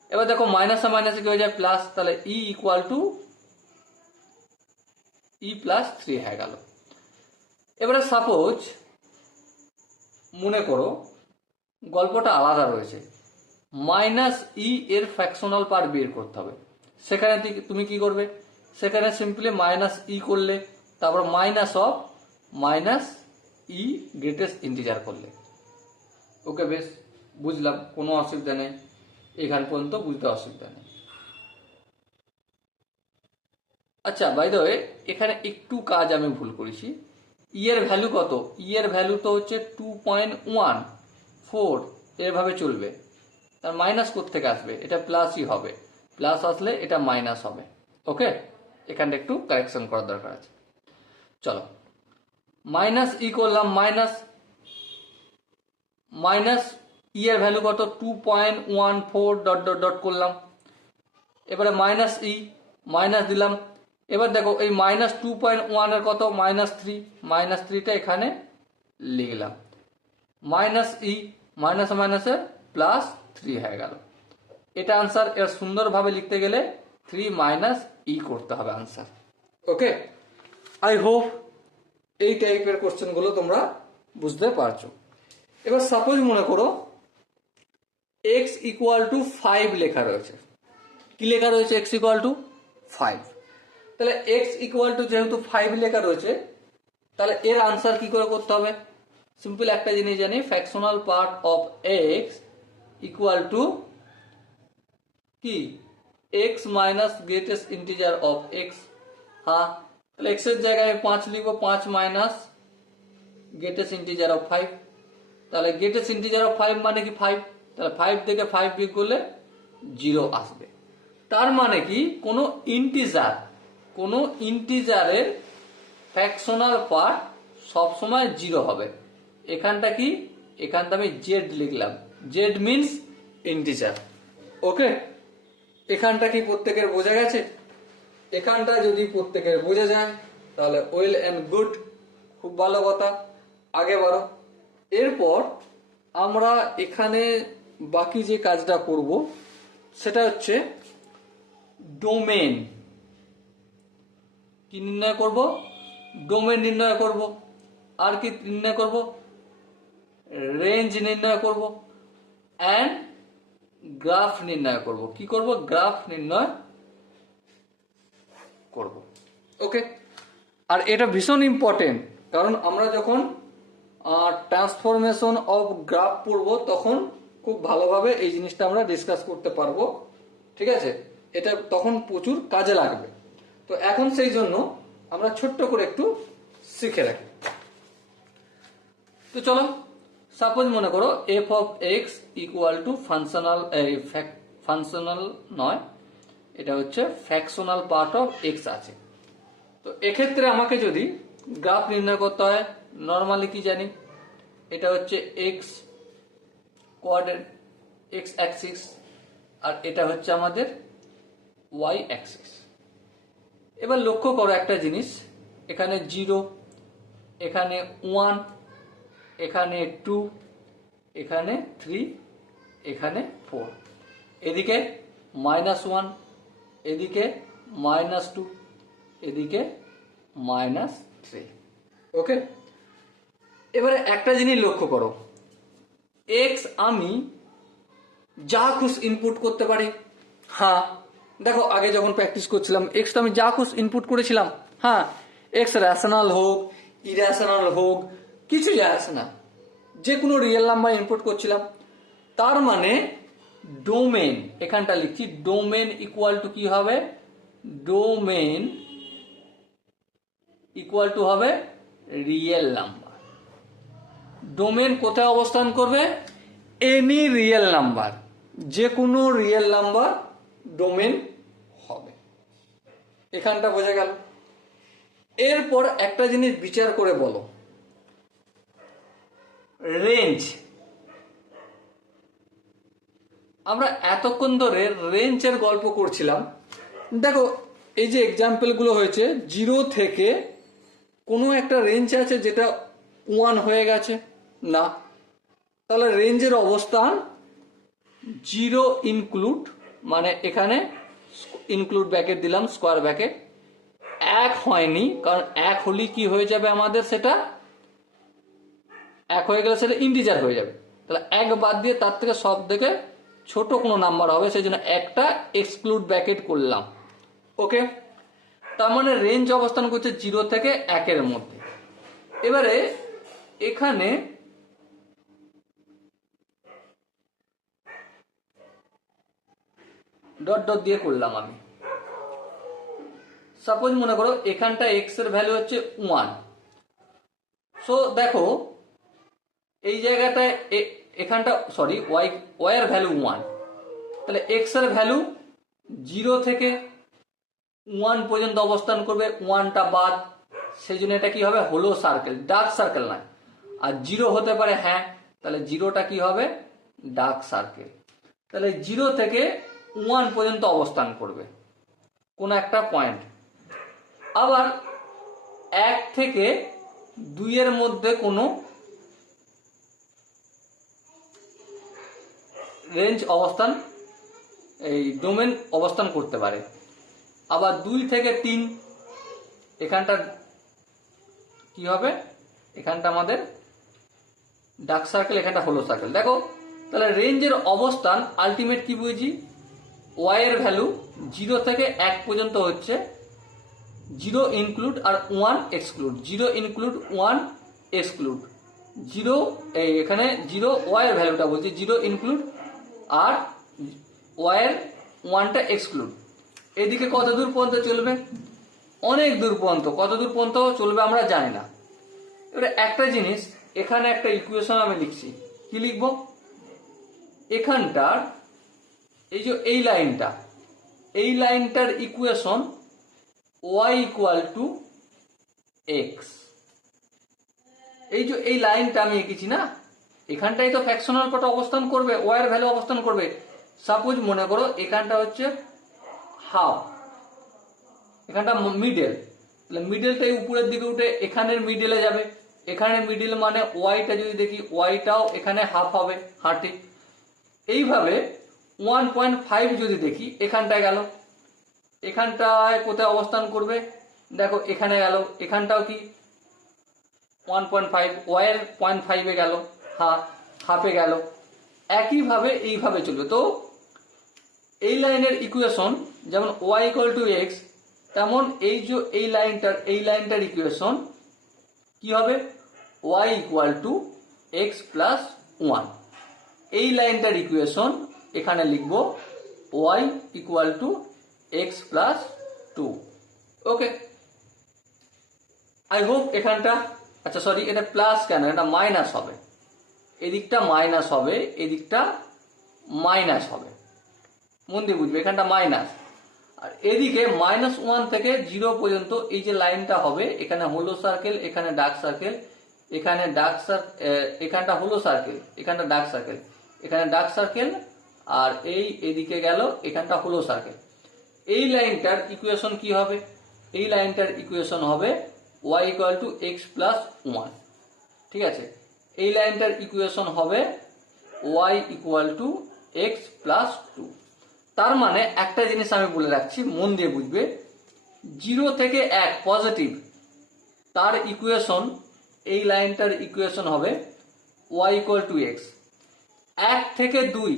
এবার দেখো মাইনাস মাইনাসে কি হয়ে যায়? প্লাস। তাহলে ই ইকুয়াল টু +3 হয়ে গেল। এবারে সাপোজ মনে করো গল্পটা আলাদা রয়েছে, -ই এর ফ্র্যাকশনাল পার্ট বের করতে হবে। সেখানে তুমি কি করবে? সেখানে সিম্পলি -ই করলে, তারপর -ই গ্রেটেস্ট ইন্টিজার করলে। ওকে, বেশ বুঝলাম, কোনো অসুবিধা নেই। এখান পর্যন্ত বুঝতে অসুবিধা নেই। আচ্ছা, বাই দ্য ওয়ে এখানে একটু কাজ আমি ভুল করেছি। ই এর ভ্যালু কত? ই এর ভ্যালু তো হচ্ছে 2.14, এভাবে চলবে। তার মাইনাস কোত্থেকে আসবে? এটা প্লাসই হবে। প্লাস আসলে এটা মাইনাস হবে। ওকে, এখানটা একটু কারেকশন করার দরকার আছে। চলো, ই করলাম, মাইনাস ই এর ভ্যালু কত? 2.14 ডট করলাম। এবারে মাইনাস দিলাম। এবার দেখো এই -2.1 এর কত? -3টা এখানে লিখলাম। ই মাইনাসে প্লাস 3 হয়ে গেল। এটা আনসার। এর সুন্দরভাবে লিখতে গেলে 3 মাইনাস ই করতে হবে আনসার। ওকে, আই হোপ এই টাইপের কোশ্চেনগুলো তোমরা বুঝতে পারছো। এবার সাপোজ মনে করো x ইকুয়াল টু 5 লেখা রয়েছে। কি লেখা রয়েছে? x equal two 5। তাহলে x ইকুয়াল টু যেহেতু 5 লেখা রয়েছে, তাহলে এর আনসার কি করে করতে হবে? সিম্পল একটা জিনিস জানি, fractional part of x equal to কি x minus greatest integer of x। হ্যাঁ, তাহলে x এর জায়গায় আমি 5 লিখবো, 5 মাইনাস গ্রেটেস্ট ইন্টিজার অফ 5। তাহলে গ্রেটেস্ট ইন্টিজার অফ 5 মানে কি 5। তাহলে 5 থেকে 5 বিয়োগ করলে 0 আসবে। তার মানে কি কোনো ইন্টিজারের ফ্র্যাকশনাল পার্ট সবসময় 0 হবে। এখানটা কি? এখানটা আমি জেড লিখলাম, জেড মিনস ইন্টিজার। ওকে, এখানটা কি প্রত্যেকের বোঝা গেছে? এখানটা যদি প্রত্যেকের বোঝা যায় তাহলে ওয়েল অ্যান্ড গুড, খুব ভালো কথা, আগে বাড়ো। এরপর আমরা এখানে বাকি যে কাজটা করব সেটা হচ্ছে ডোমেন। কি নির্ণয় করব? ডোমেন নির্ণয় করব। আর কি নির্ণয় করব? রেঞ্জ নির্ণয় করব অ্যান্ড গ্রাফ নির্ণয় করব। কি করব? গ্রাফ নির্ণয় করব। ওকে, আর এটা ভীষণ ইম্পর্টেন্ট, কারণ আমরা যখন ট্রান্সফরমেশন অফ গ্রাফ পড়ব তখন খুব ভালোভাবে এই জিনিসটা আমরা ডিসকাস করতে পারবো। ঠিক আছে, এটা তখন প্রচুর কাজে লাগবে। তো এখন সেই জন্য আমরা ছোট্ট করে একটু শিখে রাখি। তো চলো, সাপোজ মনে করো F of x equal two functional নয়, এটা হচ্ছে ফ্র্যাকশনাল পার্ট অফ এক্স আছে। তো এক্ষেত্রে আমাকে যদি গ্রাফ নির্ণয় করতে হয়, নর্মালি কি জানি, এটা হচ্ছে এক্স কোঅর্ডিনেট, এক্স অ্যাক্সিস, আর এটা হচ্ছে আমাদের ওয়াই অ্যাক্সিস। এবার লক্ষ্য করো একটা জিনিস, এখানে 0, এখানে 1, এখানে 2, এখানে 3, এখানে 4, এদিকে -1, এদিকে -2, এদিকে -3। ওকে, এবারে একটা জিনিস লক্ষ্য করো, এক্স আমি যা খুশ ইনপুট করতে পারি। হ্যাঁ, দেখো আগে যখন প্র্যাকটিস করছিলাম এক্স তো আমি যা খুশ ইনপুট করেছিলাম। হ্যাঁ, এক্স র্যাশনাল হোক ইরেশনাল হোক কিছু যায় আসে না, যে কোনো রিয়েল নাম্বার ইনপুট করছিলাম। তার মানে ডোমেন, এখানটা লিখছি ডোমেন ইকুয়াল টু কি হবে? ডোমেন ইকুয়াল টু হবে রিয়েল নাম্বার। ডোমেন কোথায় অবস্থান করবে? এনি রিয়েল নাম্বার, যে কোনো রিয়েল নাম্বার ডোমেন হবে। এখানটা বোঝা গেল। এরপর একটা জিনিস বিচার করে বলো, রেঞ্জ। আমরা এতক্ষণ ধরে রেঞ্জের গল্প করছিলাম। দেখো এই যে এক্সাম্পলগুলো হয়েছে, 0 থেকে কোনো একটা রেঞ্জ আছে যেটা 1 হয়ে গেছে না, তাহলে রেঞ্জের অবস্থান 0 ইনক্লুড, মানে এখানে ইনক্লুড ব্র্যাকেট দিলাম, স্কোয়ার ব্র্যাকেট। 1 হয়নি, কারণ 1 হলে কি হয়ে যাবে আমাদের, সেটা 1 হয়ে গেলে সেটা ইন্টিজার হয়ে যাবে। তাহলে 1 বাদ দিয়ে তার থেকে সব থেকে ছোট কোনো নাম্বার হবে, সেই জন্য একটা এক্সক্লুড ব্র্যাকেট করলাম। ওকে, তার মানে রেঞ্জ অবস্থান করছে 0 থেকে 1 এর মধ্যে। এবারে এখানে ডট ডট দিয়ে করলাম আমি। সাপোজ মনে করো এখানটা এক্স এর ভ্যালু হচ্ছে 1। সো দেখো এই জায়গাটায় এখানটা সরি ওয়াই এর ভ্যালু 1, তাহলে এক্স এর ভ্যালু 0 থেকে 1 পর্যন্ত অবস্থান করবে, 1টা বাদ, সেই জন্য এটা কি হবে? হলো সার্কেল, ডার্ক সার্কেল নয়। আর 0 হতে পারে, হ্যাঁ, তাহলে 0টা কি হবে? Dark circle. তাহলে 0 থেকে 1 পর্যন্ত অবস্থান করবে কোন একটা পয়েন্ট। আবার 1 থেকে 2 এর মধ্যে কোনো রেঞ্জ অবস্থান এই ডোমেন অবস্থান করতে পারে। আবার 2 থেকে 3 এখানটা কি হবে, এখানটা আমাদের ডার্ক সার্কেল, এখানটা হলো সার্কেল। দেখো তাহলে রেঞ্জের অবস্থান আলটিমেট কি বুঝি, ওয়াই এর ভ্যালু 0 থেকে 1 পর্যন্ত হচ্ছে 0 ইনক্লুড আর 1 এক্সক্লুড, 0 ইনক্লুড 1 এক্সক্লুড, 0 এখানে 0 ওয়াই এর ভ্যালুটা বলছি 0 ইনক্লুড আর ওয়াই এর 1টা এক্সক্লুড। এদিকে কত দূর পর্যন্ত চলবে, অনেক দূর পর্যন্ত, কত দূর পর্যন্ত চলবে আমরা জানি না। এবারে একটা জিনিস, এখানে একটা ইকুয়েশন আমি লিখছি, কি লিখবো, এখানটার এই যে এই লাইনটার equation y equal to x. এই যে এই লাইনটা আমি এঁকেছি না, এখানটাই তো ফ্র্যাকশনাল পার্ট অবস্থান করবে, y এর ভ্যালু অবস্থান করবে। সাপোজ মনে করো এখানটা হচ্ছে হাফ, এখানটা মিডল, তাহলে মিডলটাই উপরের দিকে উঠে এখানের মিডলে যাবে, এখানে মিডল মানে ওয়াইটা যদি দেখি ওয়াইটাও এখানে হাফ হবে, ঠিক এইভাবে 1.5 যদি দেখি এখানটায় গেল, এখানটায় কোথায় অবস্থান করবে, দেখো এখানে গেল, এখানটাও কি 1.5, ওয়াইয়ের 0.5-এ গেল, হাফে গেল, একইভাবে এইভাবে চলবে। তো এই লাইনের ইকুয়েশন যেমন ওয়াই ইকুয়াল টু এক্স, তেমন এই যে এই লাইনটার ইকুয়েশন কি হবে, y equal to x plus 1। এই লাইনটার ইকুয়েশন এখানে লিখবো y equal to x plus 2। Okay, I hope এখানটা, আচ্ছা সরি এটা প্লাস কেন, এটা মাইনাস হবে, এদিকটা মাইনাস হবে, এদিকটা মাইনাস হবে, মন দিয়ে বুঝবে, এখানটা মাইনাস, আর এদিকে -1 থেকে 0 পর্যন্ত এই যে লাইনটা হবে, এখানে হলো সার্কেল, এখানে ডার্ক সার্কেল, এখানে এখানটা হলো সার্কেল, এখানটা ডার্ক সার্কেল, এখানে ডার্ক সার্কেল, আর এদিকে গেল, এখানটা হলো সার্কেল। এই লাইনটার ইকুয়েশন কি হবে, এই লাইনটার ইকুয়েশন হবে y equal to x plus 1। ঠিক আছে, এই লাইনটার ইকুয়েশন হবে y equal to x plus 2। তার মানে একটা জিনিস আমি বলে রাখছি, মন দিয়ে বুঝবে, 0 থেকে 1 পজিটিভ, তার ইকুয়েশন, এই লাইনটার ইকুয়েশন হবে y ইকুয়াল টু এক্স। 1 থেকে 2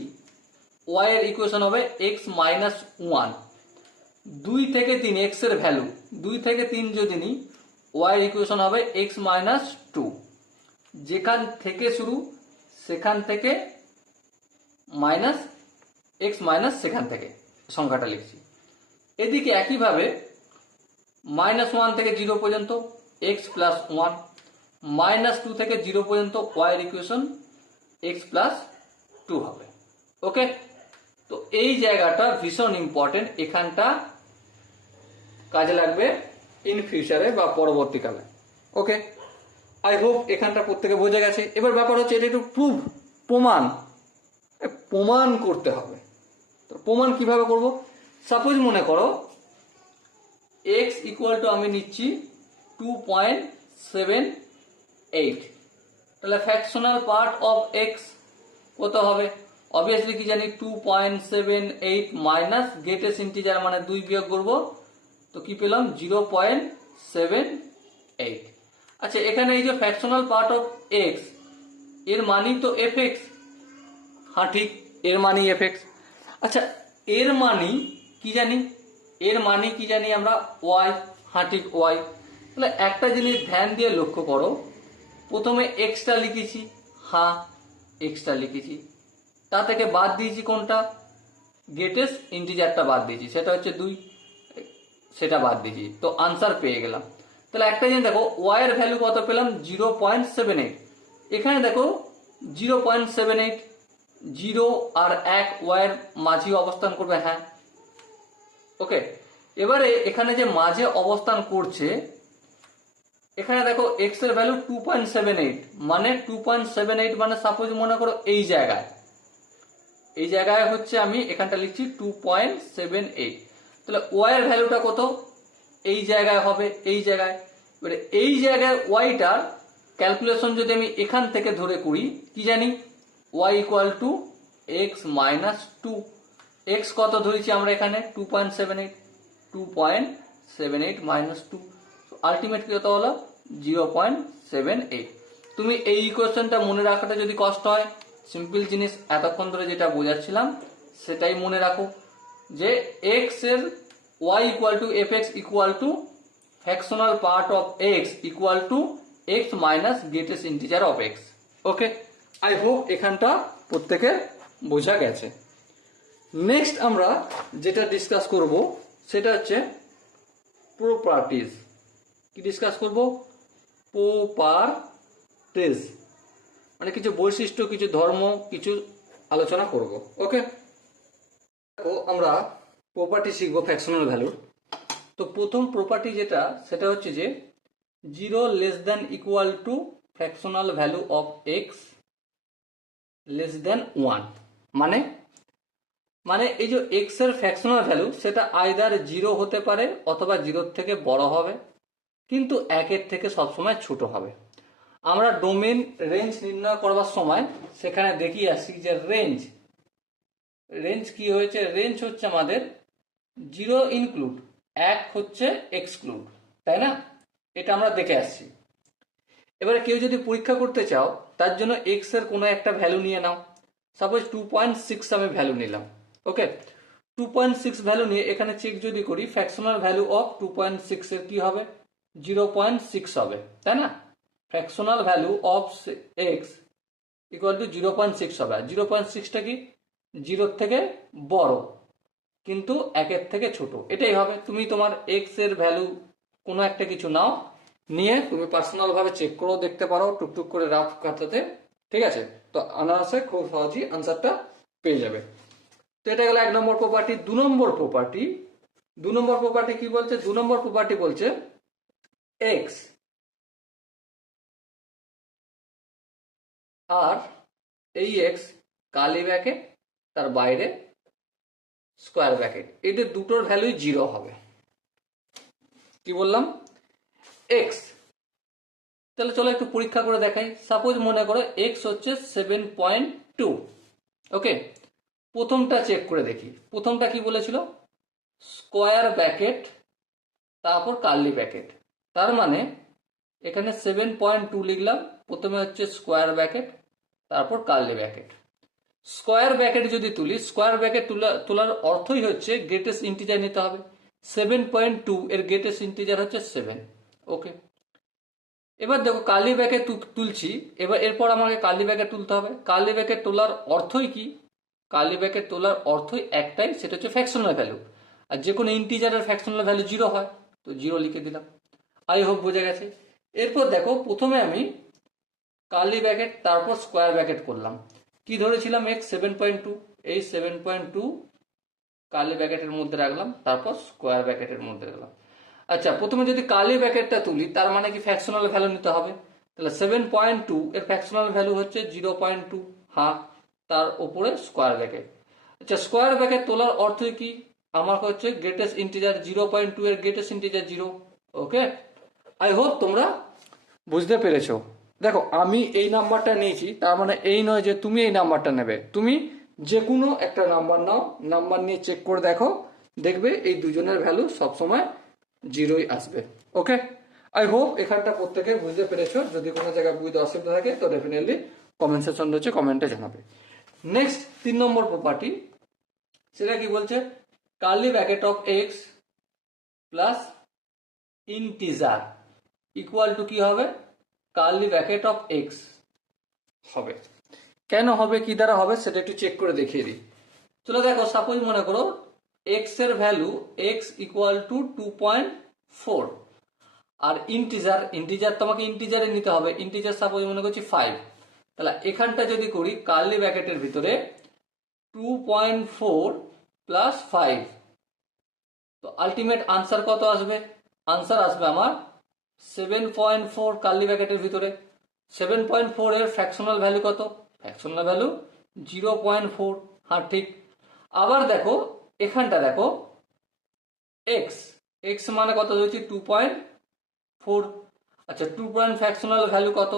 y এর ইকুয়েশন হবে x মাইনাস 1। 2 থেকে 3 x এর ভ্যালু, 2 থেকে 3 যদি নিই, y এর ইকুয়েশন হবে x মাইনাস 2। যেখান থেকে শুরু সেখান থেকে মাইনাস x মাইনাস সেখান থেকে সংখ্যাটা লিখছি। এদিকে একইভাবে -1 থেকে 0 পর্যন্ত x প্লাস 1, -2 থেকে 0 পর্যন্ত y এর ইকুয়েশন x প্লাস 2 হবে। ওকে, তো এই জায়গাটা ভীষণ ইম্পর্টেন্ট, এখানটা কাজে লাগবে ইন ফিউচারে বা পরবর্তীকালে। ওকে, আই হোপ এখানটা প্রত্যেকে বোঝা গেছে। এবার ব্যাপার হচ্ছে এটা একটু প্রমাণ করতে হবে। তো প্রমাণ কিভাবে করব, সাপোজ মনে করো x ইকুয়াল টু আমি নিচ্ছি 2.78, তাহলে ফ্র্যাকশনাল পার্ট অফ x কত হবে, অবভিয়াসলি কি জানি 2.78 মাইনাস গ্রেটেস্ট ইন্টিজার মানে 2 বিয়োগ করব, তো কি পেলাম 0.78। আচ্ছা এখানে এই যে ফ্র্যাকশনাল পার্ট অফ x, এর মানই তো fx, ঠিক এর মানই fx। আচ্ছা এর মানই কি জানি, আমরা y, ঠিক y। তাহলে একটা জিনিস ধ্যান দিয়ে লক্ষ্য করো, প্রথমে এক্সটা লিখেছি, এক্সটা লিখেছি, তা থেকে বাদ দিয়েছি কোনটা, গ্রেটেস্ট ইন্টিজারটা বাদ দিয়েছি, সেটা হচ্ছে 2, সেটা বাদ দিয়েছি, তো আনসার পেয়ে গেলাম। তাহলে একটা জিনিস দেখো, y এর ভ্যালু কত পেলাম 0.78, এখানে দেখো 0.78, 0 আর 1 y এর মাঝে অবস্থান করবে, ওকে। এবারে এখানে যে মাঝে অবস্থান করছে, এখানে দেখো x এর ভ্যালু 2.78, মানে 2.78 মানে সাপোজ মনে করো এই জায়গায় হচ্ছে আমি এখানটা লিখছি 2.78, তাহলে y এর ভ্যালুটা কত, এই জায়গায় হবে, এই জায়গায়। এবারে এই জায়গায় ওয়াইটার ক্যালকুলেশন যদি আমি এখান থেকে ধরে করি, কি জানি y equal to x minus two. X কত ধরেছি আমরা এখানে 2.78, 2.78 মাইনাস টু, আলটিমেট কত হলো 0.78। তুমি এই ইকুয়েশনটা মনে রাখাটা যদি কষ্ট হয়, সিম্পল জিনিস এতক্ষণ ধরে যেটা বোঝাচ্ছিলাম সেটাই মনে রাখো, যে এক্স এর y equal to F x equal two fractional part of x equal to x minus greatest integer of x. Okay, I hope এখানটা প্রত্যেকের বোঝা গেছে। নেক্সট আমরা যেটা ডিসকাস করব সেটা হচ্ছে প্রপার্টিজ। কি ডিসকাস করব? প্রপার্টিজ মানে কিছু বৈশিষ্ট্য, কিছু ধর্ম, কিছু আলোচনা করব। ওকে, তো আমরা প্রপার্টি শিখবো ফ্র্যাকশনাল ভ্যালুর। তো প্রথম প্রপার্টি যেটা, সেটা হচ্ছে যে 0 less than equal to fractional value of x less than 1। মানে মানে এই যে এক্স এর ফ্র্যাকশনাল ভ্যালু সেটা আইদার 0 হতে পারে অথবা 0 থেকে বড় হবে, কিন্তু 1 থেকে সবসময় ছোট হবে। আমরা ডোমেন রেঞ্জ নির্ণয় করবার সময় সেখানে দেখিয়ে আসি যে রেঞ্জ কি হয়েছে, রেঞ্জ হচ্ছে আমাদের 0 ইনক্লুড, 1 হচ্ছে এক্সক্লুড, তাই না? এটা আমরা দেখে আসছি। এবারে কেউ যদি পরীক্ষা করতে চাও, তার জন্য এক্স এর কোনো একটা ভ্যালু নিয়ে নাও। সাপোজ 2.6 আমি ভ্যালু নিলাম। ওকে, 2.6 ভ্যালু নিয়ে এখানে চেক যদি করি, ফ্র্যাকশনাল ভ্যালু অফ 2.6 এর কি হবে? 0.6 হবে, তাই না? Fractional value of x equal two 0.6 হবে। 0.6টা কি? 0 থেকে বড় কিন্তু 1 থেকে ছোট, এটাই হবে। তুমি তোমার এক্স এর ভ্যালু কোনো একটা কিছু নাও, নিয়ে তুমি পার্সোনাল ভাবে চেক করেও দেখতে পারো টুকটুক করে রাফ খাতাতে, ঠিক আছে? তো অনায়াসে খুব সহজেই আনসারটা পেয়ে যাবে। তো এটা গেল 1 নম্বর প্রপার্টি। 2 নম্বর প্রপার্টি কি বলছে? 2 নম্বর প্রপার্টি বলছে এক্স আর এই এক্স কালি ব্র্যাকেট, তার বাইরে স্কোয়ার ব্র্যাকেট, এদের দুটোর ভ্যালুই 0 হবে। কি বললাম? এক্স। তাহলে চলো একটু পরীক্ষা করে দেখাই। সাপোজ মনে করো এক্স হচ্ছে 7.2। ওকে, প্রথমটা চেক করে দেখি। প্রথমটা কি বলেছিল? স্কোয়ার ব্র্যাকেট তারপর কার্লি ব্র্যাকেট। তার মানে এখানে 7.2 লিখলাম, প্রথমে হচ্ছে স্কোয়ার ব্র্যাকেট তারপর কার্লি ব্র্যাকেট। স্কোয়ার ব্র্যাকেট যদি তুলি, স্কোয়ার ব্র্যাকেট তোলার অর্থই হচ্ছে গ্রেটেস্ট ইন্টিজার নিতে হবে। 7.2 এর গ্রেটেস্ট ইন্টিজার হচ্ছে 7। ওকে, এবার দেখো কার্লি ব্র্যাকেট তুলছি, এবার এরপর আমাকে কার্লি ব্র্যাকেট তুলতে হবে। কার্লি ব্র্যাকেট তোলার অর্থই কি? কার্লি ব্র্যাকেট তোলার অর্থই একটাই, সেটা হচ্ছে ফ্র্যাকশনাল ভ্যালু। আর যে কোনো ইন্টিজারের ফ্র্যাকশনাল ভ্যালু 0 হয়, তো 0 লিখে দিলাম। আই হোপ বোঝা গেছে। এরপর দেখো, প্রথমে আমি কার্লি ব্র্যাকেট তারপর স্কোয়ার ব্র্যাকেট করলাম। কি ধরেছিলাম? এক্স 7.2, এই 7.2 কার্লি ব্র্যাকেটের মধ্যে রাখলাম, তারপর স্কোয়ার ব্র্যাকেটের মধ্যে রাখলাম। আচ্ছা, প্রথমে যদি কার্লি ব্র্যাকেটটা তুলি, তার মানে কি ফ্র্যাকশনাল ভ্যালু নিতে হবে। তাহলে 7.2 এর ফ্র্যাকশনাল ভ্যালু হচ্ছে 0.2, হ্যাঁ, তার উপরে স্কোয়ার ব্র্যাকেট। আচ্ছা, স্কোয়ার ব্র্যাকেট তোলার অর্থ কি? আমার হচ্ছে গ্রেটেস্ট ইন্টিজার 0.2 এর greatest integer 0। Okay, I hope তোমরা বুঝতে পেরেছো। দেখো, আমি এই নাম্বারটা নিয়েছি, তার মানে এই নয় যে তুমি এই নাম্বারটা নেবে। তুমি যে কোনো একটা নাম্বার নাও, নাম্বার নিয়ে চেক করে দেখো, দেখবে এই দুজনের ভ্যালু সবসময় 0ই আসবে। ওকে, আই হোপ এখানটা প্রত্যেকে বুঝতে পেরেছো। যদি কোনো জায়গায় বুঝতে অসুবিধা থাকে তো ডেফিনেটলি কমেন্ট সেকশন রয়েছে, কমেন্টে জানাবে। নেক্সট 3 নম্বর প্রপার্টি, সেটা কি বলছে? Curly bracket of x plus integer equal to কি হবে? কার্লি ব্র্যাকেট অফ এক্স হবে। কেন হবে, কি দ্বারা হবে, সেটা একটু চেক করে দেখিয়ে দিই। চলো দেখো, সাপোজ মনে করো এক্স এর ভ্যালু এক্স ইকুয়াল টু 2.4 আর ইন্টিজার তোমাকে ইন্টিজারে নিতে হবে। ইন্টিজার সাপোজ মনে করছি 5। তাহলে এখানটা যদি করি কার্লি ব্র্যাকেটের ভিতরে 2.4 প্লাস 5, তো আলটিমেট আনসার কত আসবে? আনসার আসবে আমার 7.4 কার্লি ব্র্যাকেটের ভিতরে। 7.4 এর ফ্র্যাকশনাল ভ্যালু কত? ফ্র্যাকশনাল ভ্যালু 0.4, হ্যাঁ ঠিক। আবার দেখো এখানটা দেখো, এক্স এক্স মানে কত হয়েছে? 2.4। আচ্ছা, 2 ফ্র্যাকশনাল ভ্যালু কত?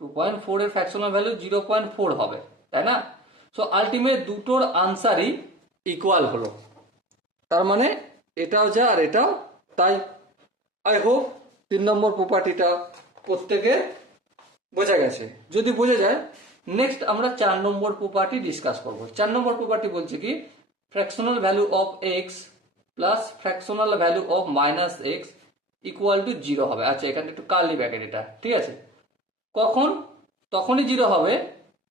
2.4 এর ফ্র্যাকশনাল ভ্যালু 0.4 হবে, তাই না? সো আলটিমেট দুটোর আনসারই ইকুয়াল হলো, তার মানে এটাও যা আর এটাও তাই। আই হোপ 3 নম্বর প্রপার্টিটা প্রত্যেকে বোঝা গেছে। যদি বোঝা যায়, নেক্সট আমরা 4 নম্বর প্রপার্টি ডিসকাস করব। 4 নম্বর প্রপার্টি বলছে কি, fractional value of x plus fractional value of minus x equal to 0 হবে। আচ্ছা, এখানে একটু কার্লি ব্র্যাকেট, এটা ঠিক আছে। কখন? তখনই 0 হবে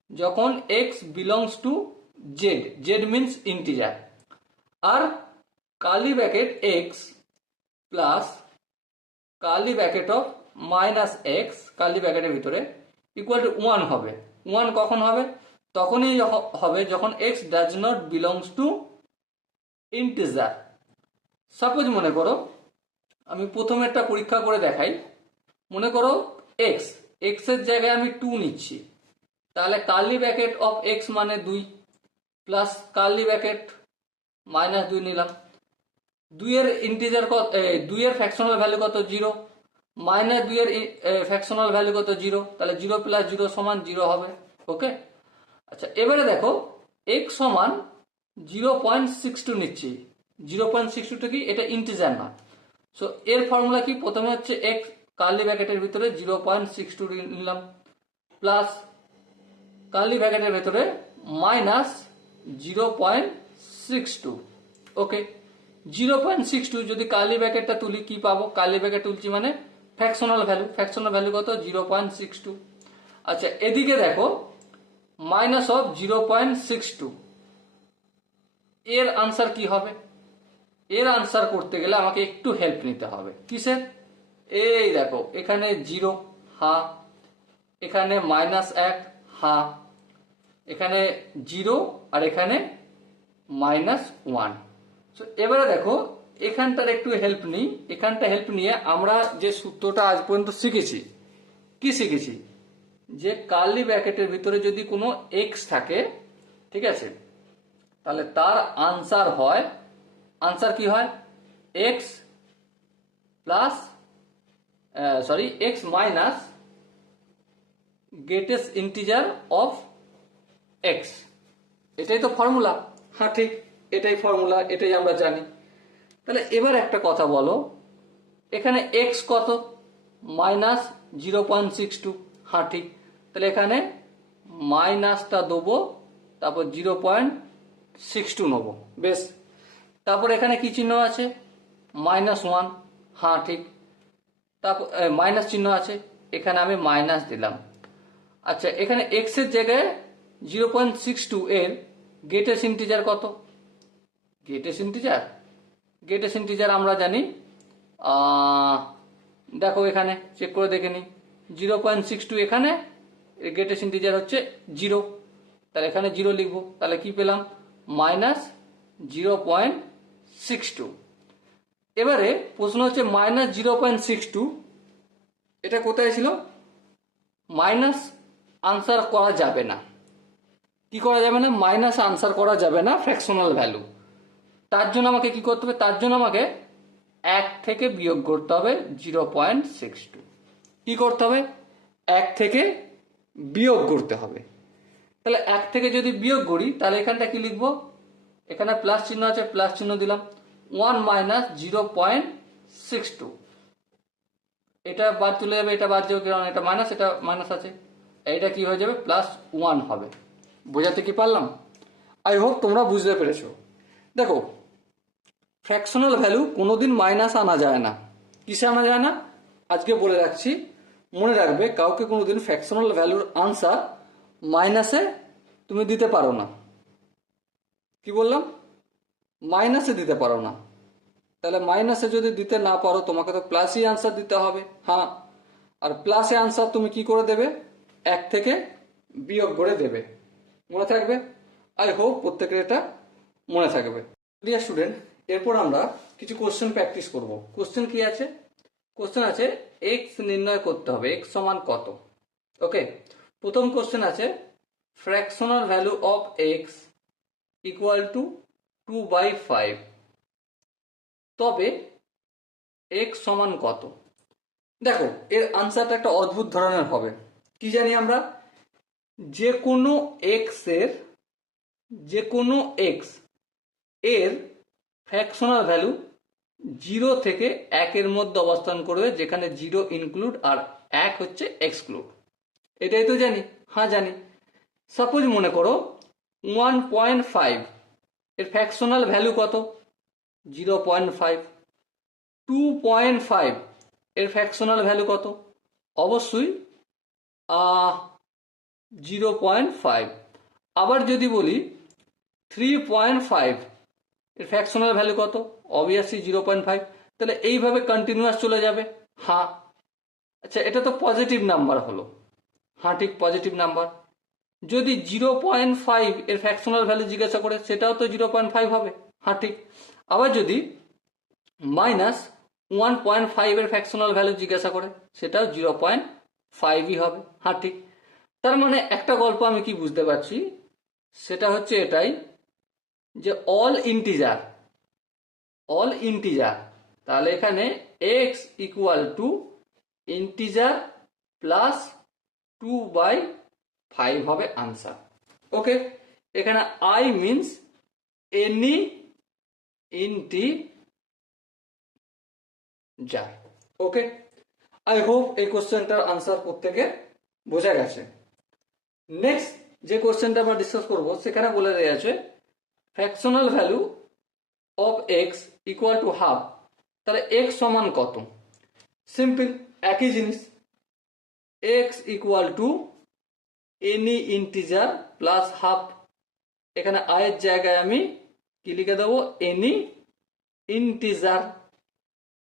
যখন x belongs to z, z means integer, আর curly bracket x plus curly bracket of minus x curly ব্র্যাকেটের ভিতরে ইকুয়াল টু 1 হবে। 1 কখন হবে? তখনই হবে যখন x does not belongs to integer. Suppose মনে করো, আমি প্রথমে একটা পরীক্ষা করে দেখাই। মনে করো এক্স, এক্স এর জায়গায় আমি 2 নিচ্ছি, তাহলে কার্লি ব্র্যাকেট অফ এক্স মানে 2 প্লাস কার্লি ব্র্যাকেট মাইনাস 2 নিলাম। 2 এর ইন্টিজার কত, 2 এর ফ্র্যাকশনাল ভ্যালু কত? 0, মাইনাস 2 এর ফ্র্যাকশনাল ভ্যালু কত? 0, তাহলে 0 প্লাস 0 সমান 0 হবে। ওকে, আচ্ছা এবারে দেখো এক্স সমান 0.62 নিচ্ছি। 0.62টা কি? এটা ইন্টিজার না। সো এর ফর্মুলা কি? প্রথমে হচ্ছে এক্স কার্লি ব্র্যাকেটের ভিতরে 0.62 নিলাম প্লাস কার্লি ব্র্যাকেটের ভিতরে মাইনাস 0.62। ওকে, 0.62 যদি কার্লি ব্র্যাকেটটা তুলি কি পাবো? কার্লি ব্র্যাকেট তুলছি মানে ফ্র্যাকশনাল ভ্যালু, ফ্র্যাকশনাল ভ্যালু কত? 0.62। আচ্ছা এদিকে দেখো মাইনাস অফ 0.62, এর আনসার কি হবে? এর আনসার করতে গেলে আমাকে একটু হেল্প নিতে হবে। কিসের? এই দেখো এখানে 0 হা, এখানে -1 হা, এখানে 0 আর এখানে -1। সো এবারে দেখো এখানটার একটু হেল্প নিই। এখানটা হেল্প নিয়ে আমরা যে সূত্রটা আজ পর্যন্ত শিখেছি, কি শিখেছি? যে কার্লি ব্র্যাকেটের ভিতরে যদি কোনো এক্স থাকে, ঠিক আছে, তাহলে তার আনসার হয়, আনসার কি হয়? X plus x minus greatest integer of x. এটাই তো ফর্মুলা। হ্যাঁ ঠিক, এটাই ফর্মুলা, এটাই আমরা জানি। তাহলে এবার একটা কথা বলো, এখানে এক্স কত? -0.62। হ্যাঁ ঠিক, তাহলে এখানে মাইনাসটা দেবো, তারপর 0.62 নেবো। বেশ, তারপর এখানে কি চিহ্ন আছে? -1। হ্যাঁ ঠিক, তারপর মাইনাস চিহ্ন আছে, এখানে আমি মাইনাস দিলাম। আচ্ছা এখানে এক্স এর জায়গায় 0.62 এর গ্রেটেস্ট ইন্টিজার কত? গ্রেটেস্ট ইন্টিজার আমরা জানি, দেখো এখানে চেক করে দেখে নিই। 0.62 এখানে, গ্রেটেস্ট ইন্টিজার হচ্ছে 0, তাহলে এখানে 0 লিখবো। তাহলে কি পেলাম? -0.62। এবারে প্রশ্ন হচ্ছে -0.62 এটা কোথায় ছিল? মাইনাস আনসার করা যাবে না। কি করা যাবে না? মাইনাস আনসার করা যাবে না ফ্র্যাকশনাল ভ্যালু। তার জন্য আমাকে কি করতে হবে? তার জন্য আমাকে 1 থেকে বিয়োগ করতে হবে 0.62। কি করতে হবে? 1 থেকে বিয়োগ করতে হবে। তাহলে 1 থেকে যদি বিয়োগ করি তাহলে এখানটা কি লিখবো? এখানে প্লাস চিহ্ন আছে, প্লাস চিহ্ন দিলাম। 1 মাইনাস 0.62, এটা বাদ চলে যাবে, এটা বাদ যাবে, কারণ এটা মাইনাস, এটা মাইনাস আছে, এটা কি হয়ে যাবে? +1 হবে। বোঝাতে কি পারলাম? আই হোপ তোমরা বুঝতে পেরেছো। দেখো ফ্র্যাকশনাল ভ্যালু কোনোদিন মাইনাস আনা যায় না। কিসে আনা যায় না? আজকে বলে রাখছি, মনে রাখবে, কাউকে কোনোদিন ফ্র্যাকশনাল ভ্যালুর আনসার মাইনাসে তুমি দিতে পারো না। কি বললাম? মাইনাসে দিতে পারো না। তাহলে মাইনাসে যদি দিতে না পারো, তোমাকে তো প্লাসই আনসার দিতে হবে। হ্যাঁ, আর প্লাসে আনসার তুমি কি করে দেবে? 1 থেকে বিয়োগ করে দেবে। মনে থাকবে? আই হোপ প্রত্যেকের এটা মনে থাকবে। ডিয়ার স্টুডেন্ট, এরপর আমরা কিছু কোশ্চেন প্র্যাকটিস করব। কোশ্চেন কি আছে? কোশ্চেন আছে এক্স নির্ণয় করতে হবে, এক্স সমান কত। ওকে, প্রথম কোশ্চেন আছে fractional value of x equal two 2/5, তবে এক্স সমান কত? দেখো এর আনসারটা একটা অদ্ভুত ধরনের হবে। কি জানি আমরা? যে কোনো এক্স এর যে কোনো এক্স এর ফ্র্যাকশনাল ভ্যালু 0 থেকে 1 এর মধ্যে অবস্থান করবে, যেখানে 0 ইনক্লুড আর 1 হচ্ছে এক্সক্লুড। এটাই তো জানি? হ্যাঁ জানি। সাপোজ মনে করো 1.5 এর ফ্র্যাকশনাল ভ্যালু কত? 0.5। 2.5 এর ফ্র্যাকশনাল ভ্যালু কত? অবশ্যই 0.5। আবার যদি বলি 3.5 এর ফ্র্যাকশনাল ভ্যালু কত? অবভিয়াসলি 0.5। তাহলে এইভাবে কন্টিনিউয়াস চলে যাবে। হ্যাঁ, আচ্ছা এটা তো পজিটিভ নাম্বার হলো। হ্যাঁ ঠিক, পজিটিভ নাম্বার। যদি 0.5 এর ফ্র্যাকশনাল ভ্যালু জিজ্ঞাসা করে, সেটাও তো 0.5 হবে। হ্যাঁ ঠিক। আবার যদি -1.5 এর ফ্র্যাকশনাল ভ্যালু জিজ্ঞাসা করে, সেটাও 0.5ই হবে। হ্যাঁ ঠিক। তার মানে একটা গল্প আমি কি বুঝতে পারছি, সেটা হচ্ছে এটাই যে অল ইন্টিজার, তাহলে এখানে x equal two integer plus 2/5 হবে আনসার। ওকে, এখানে I means any integer. Okay, I hope এই কোশ্চেনটার আনসার প্রত্যেকে বোঝা গেছে। নেক্সট যে কোশ্চেনটা আমরা ডিসকাস করব, সেখানে বলে দেওয়া আছে fractional value of x equal to half. তাহলে এক্স সমান কত? সিম্পল, একই জিনিস, x equal to any integer plus half. এখানে আয়ের জায়গায় আমি কি লিখে দেবো? Any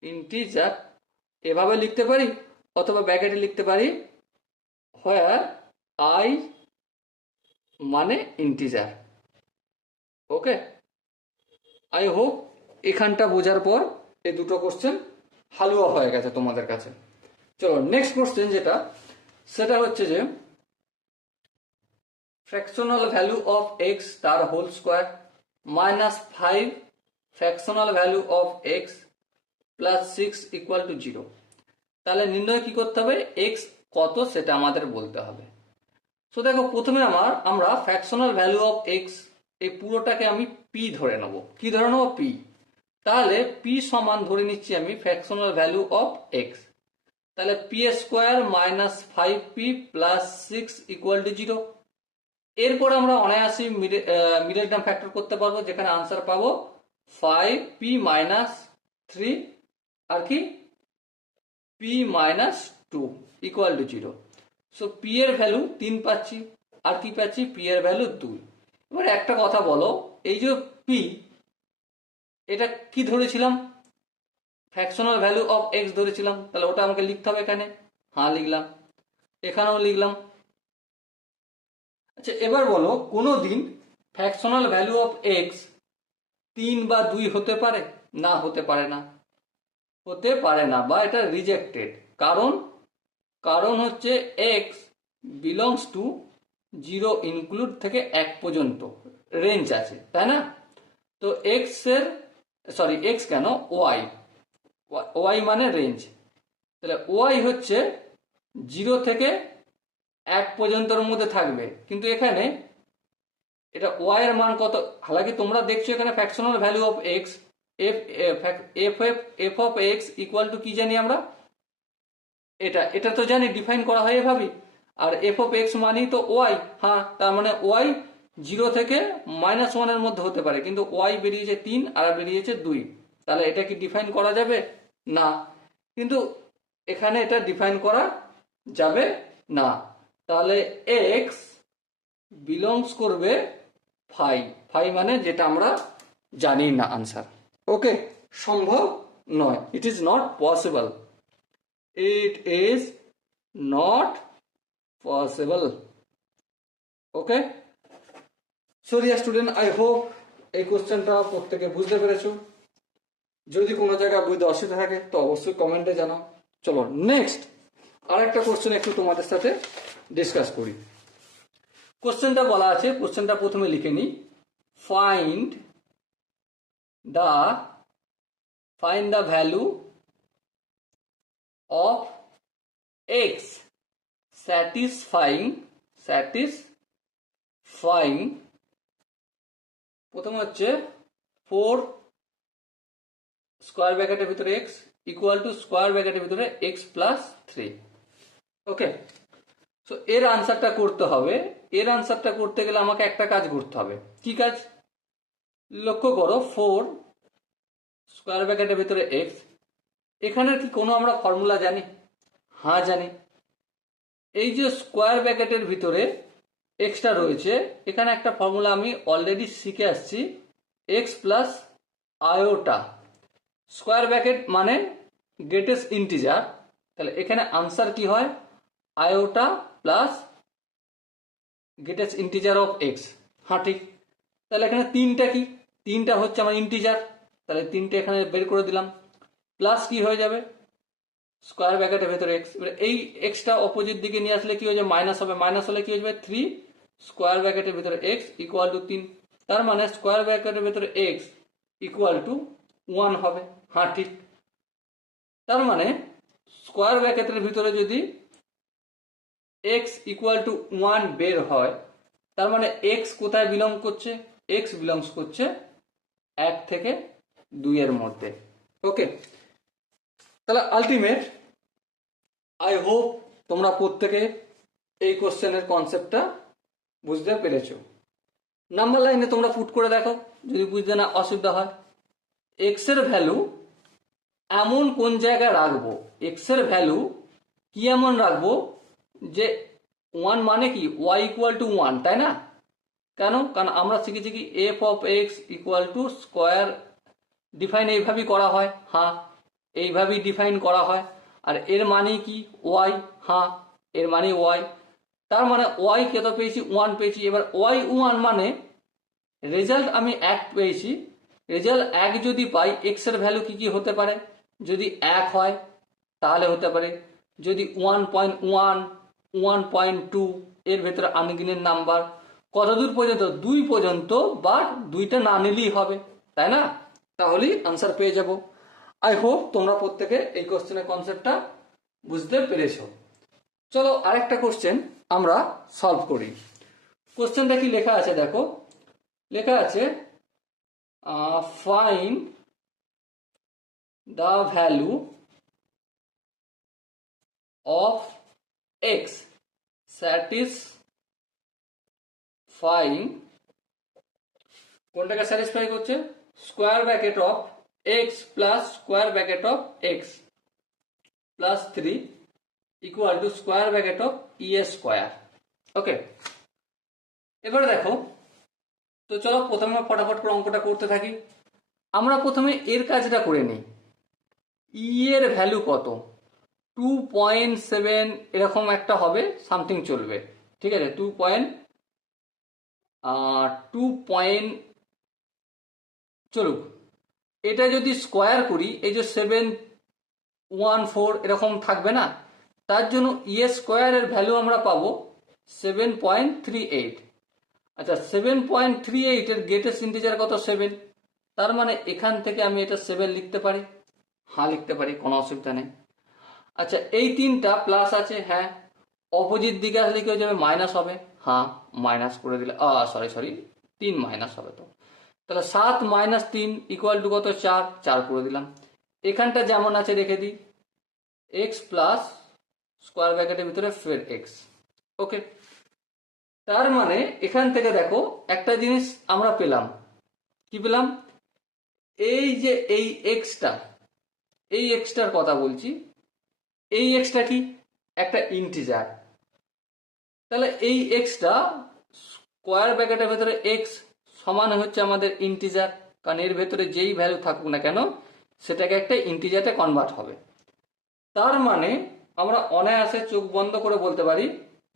integer. এভাবে লিখতে পারি, অথবা ব্র্যাকেটে লিখতে পারি হোয়ার আই মানে ইন্টিজার। ওকে, আই হোপ এখানটা বোঝার পর এই দুটো কোশ্চেন হালুয়া হয়ে গেছে তোমাদের কাছে। চলো নেক্সট কোশ্চেন যেটা, সেটা হচ্ছে যে ফ্র্যাকশনাল ভ্যালু অফ এক্স তার whole square -5 fractional value of x plus 6 equal to 0। তাহলে নির্ণয় কি করতে হবে? এক্স কত সেটা আমাদের বলতে হবে। তো দেখো, প্রথমে আমরা ফ্র্যাকশনাল ভ্যালু অফ এক্স, এই পুরোটাকে আমি পি ধরে নেব। কি ধরে নেব? পি। তাহলে পি সমান ধরে নিচ্ছি আমি ফ্র্যাকশনাল ভ্যালু অফ এক্স। তাহলে P square -5p plus 6 equal to 0। এরপর আমরা অনায়াসি মিডল টার্ম ফ্যাক্টর করতে পারবো, যেখানে আনসার পাবো 5p - 3 আর কি p - 2 equal to 0। So P এর ভ্যালু 3 পাচ্ছি, আর কি পাচ্ছি? পি এর ভ্যালু 2। এবার একটা কথা বলো, এই যে পি, এটা কি ধরেছিলাম? ফ্র্যাকশনাল ভ্যালু অফ এক্স ধরেছিলাম, তাহলে ওটা আমাকে লিখতে হবে এখানে। হ্যাঁ লিখলাম, এখানেও লিখলাম। আচ্ছা এবার বলো, কোনো দিন ফ্র্যাকশনাল ভ্যালু অফ এক্স 3 বা 2 হতে পারে? না, হতে পারে না। হতে পারে না, বা এটা রিজেক্টেড। কারণ হচ্ছে এক্স বিলংস টু 0 ইনক্লুড থেকে 1 পর্যন্ত রেঞ্জ আছে, তাই না? তো এক্স কেন, ওয়াই মানে রেঞ্জ। তাহলে ওয়াই হচ্ছে 0 থেকে 1 পর্যন্তর মধ্যে থাকবে। কিন্তু এখানে এটা ওয়াই এর মান কত? হালাকি তোমরা দেখছো এখানে fractional value of x, F of x equal to কি জানি আমরা? এটা তো জানি, ডিফাইন করা হয় এভাবেই। আর এফ অফ এক্স মানেই তো ওয়াই। হ্যাঁ, তার মানে ওয়াই 0 থেকে -1 এর মধ্যে হতে পারে, কিন্তু ওয়াই বেরিয়েছে 3 আর বেরিয়েছে 2। তাহলে এটা কি ডিফাইন করা যাবে? না। কিন্তু এখানে এটা ডিফাইন করা যাবে না। তাহলে এক্স বিলংস করবে 5 মানে যেটা আমরা জানি না আনসার। ওকে, সম্ভব নয়, it is not possible. It is not possible. Okay, so dear student, I hope এই কোশ্চেনটা প্রত্যেকে বুঝতে পেরেছো। যদি কোনো জায়গায় বুঝতে অসুবিধা থাকে তো অবশ্যই কমেন্টে জানাও। চলো নেক্সট আর একটা কোশ্চেন একটু তোমাদের সাথে ডিসকাস করি। কোশ্চেনটা বলা আছে, কোশ্চেনটা প্রথমে লিখে নিই। Find the value of x satisfying প্রথম হচ্ছে 4 স্কোয়ার ব্র্যাকেটের ভিতরে x ইকুয়াল টু স্কোয়ার ব্র্যাকেটের ভিতরে x প্লাস 3। ওকে, সো এর আনসারটা করতে হবে। এর আনসারটা করতে গেলে আমাকে একটা কাজ করতে হবে। কি কাজ? লক্ষ্য করো, 4 স্কোয়ার ব্র্যাকেটের ভিতরে x, এখানে কি কোনো আমরা ফর্মুলা জানি? হ্যাঁ জানি। এই যে স্কোয়ার ব্র্যাকেটের ভিতরে এক্সটা রয়েছে, এখানে একটা ফর্মুলা আমি অলরেডি শিখে আসছি, x plus iota. Square bracket মানে গ্রেটেস্ট ইন্টিজার, তাহলে এখানে আনসার কি হয়? Iota plus greatest integer of x. হ্যাঁ ঠিক। তাহলে এখানে তিনটা কি? তিনটা হচ্ছে আমার ইন্টিজার, তাহলে তিনটে এখানে বের করে দিলাম। প্লাস কি হয়ে যাবে? স্কোয়ার ব্র্যাকেটের ভেতরে এক্স, এই এক্সটা অপোজিট দিকে নিয়ে আসলে কি হয়ে যাবে? মাইনাস হবে। মাইনাস হলে কি হয়ে যাবে? 3 স্কোয়ার ব্র্যাকেটের ভিতরে এক্স ইকুয়াল টু 3। তার মানে স্কোয়ার ব্র্যাকেটের ভিতরে এক্স ইকুয়াল টু 1 হবে। হ্যাঁ ঠিক। তার মানে স্কোয়ার ব্র্যাকেটের ভিতরে যদি এক্স ইকুয়াল টু 1 বের হয়, তার মানে এক্স কোথায় বিলং করছে? এক্স বিলংস করছে 1 থেকে 2 এর মধ্যে। ওকে, তাহলে আলটিমেট আই হোপ তোমরা প্রত্যেকে এই কোশ্চেনের কনসেপ্টটা বুঝতে পেরেছো। নাম্বার লাইনে তোমরা পুট করে দেখো, যদি বুঝতে না অসুবিধা হয়। এক্স এর ভ্যালু এমন কোন জায়গায় রাখবো? এক্স এর ভ্যালু কি এমন রাখবো যে 1 মানে কি ওয়াই ইকুয়াল টু 1, তাই না? কেন? কারণ আমরা শিখেছি কি F of x equal to square, define এইভাবেই করা হয়। হ্যাঁ, এইভাবেই ডিফাইন করা হয়। আর এর মানে কি? ওয়াই। হ্যাঁ, এর মানে ওয়াই। তার মানে ওয়াই কত পেয়েছি? 1 পেয়েছি। এবার ওয়াই 1 মানে রেজাল্ট আমি 1 পেয়েছি। রেজাল্ট 1 যদি পাই, এক্স এর ভ্যালু কি কি হতে পারে? যদি 1 হয় তাহলে হতে পারে, যদি 1.1, 1.2 এর ভেতরে আনগিনের নাম্বার, কতদূর পর্যন্ত? 2 পর্যন্ত, বা 2টা না নিলেই হবে, তাই না? তাহলেই আনসার পেয়ে যাব। আই হোপ তোমরা প্রত্যেকে এই কোশ্চেনের কনসেপ্টটা বুঝতে পেরেছো। চলো আরেকটা কোশ্চেন আমরা সলভ করি। কোশ্চেনটা কি লেখা আছে দেখো, লেখা আছে find the value of x satisfying, কোনটাকে স্যাটিসফাই করছে? Square bracket of x plus square bracket of x plus 3 equal to square bracket of e square. Okay, এবারে দেখো তো, চলো প্রথমে ফটাফট করে অঙ্কটা করতে থাকি। আমরা প্রথমে এর কাজটা করে নিই। ই এর ভ্যালু কত? 2.7 এরকম একটা হবে, সামথিং চলবে, ঠিক আছে? 2 চলুক। এটা যদি স্কোয়ার করি, এই যে 714 এরকম থাকবে না? তার জন্য ই স্কোয়ারের ভ্যালু আমরা পাবো 7.38। আচ্ছা, 7.38 এর গ্রেটেস্ট ইন্টিজার কত? 7। তার মানে এখান থেকে আমি এটা 7 লিখতে পারি। হ্যাঁ লিখতে পারি, কোনো অসুবিধা নেই। আচ্ছা, এই তিনটা প্লাস আছে, হ্যাঁ। অপোজিট দিকে আসলে কি হয়ে যাবে? মাইনাস হবে। হ্যাঁ, মাইনাস করে দিলে সরি 3 মাইনাস হবে। তো তাহলে 7 মাইনাস 3 ইকুয়াল টু কত? 4। 4 করে দিলাম। এখানটা যেমন আছে রেখে দিই, এক্স প্লাস স্কোয়ার ব্র্যাকেটের ভিতরে ফের এক্স। ওকে, তার মানে এখান থেকে দেখো একটা জিনিস আমরা পেলাম। কি পেলাম? এই যে এই এক্সটার কথা বলছি, এই এক্সটা কি? একটা ইন্টিজার। তাহলে এই এক্সটা স্কোয়ার ব্র্যাকেটের ভেতরে এক্স সমান হচ্ছে আমাদের ইন্টিজার, কারণ এর ভেতরে যেই ভ্যালু থাকুক না কেন সেটাকে একটা ইন্টিজারে কনভার্ট হবে। তার মানে আমরা অনায়াসে চোখ বন্ধ করে বলতে পারি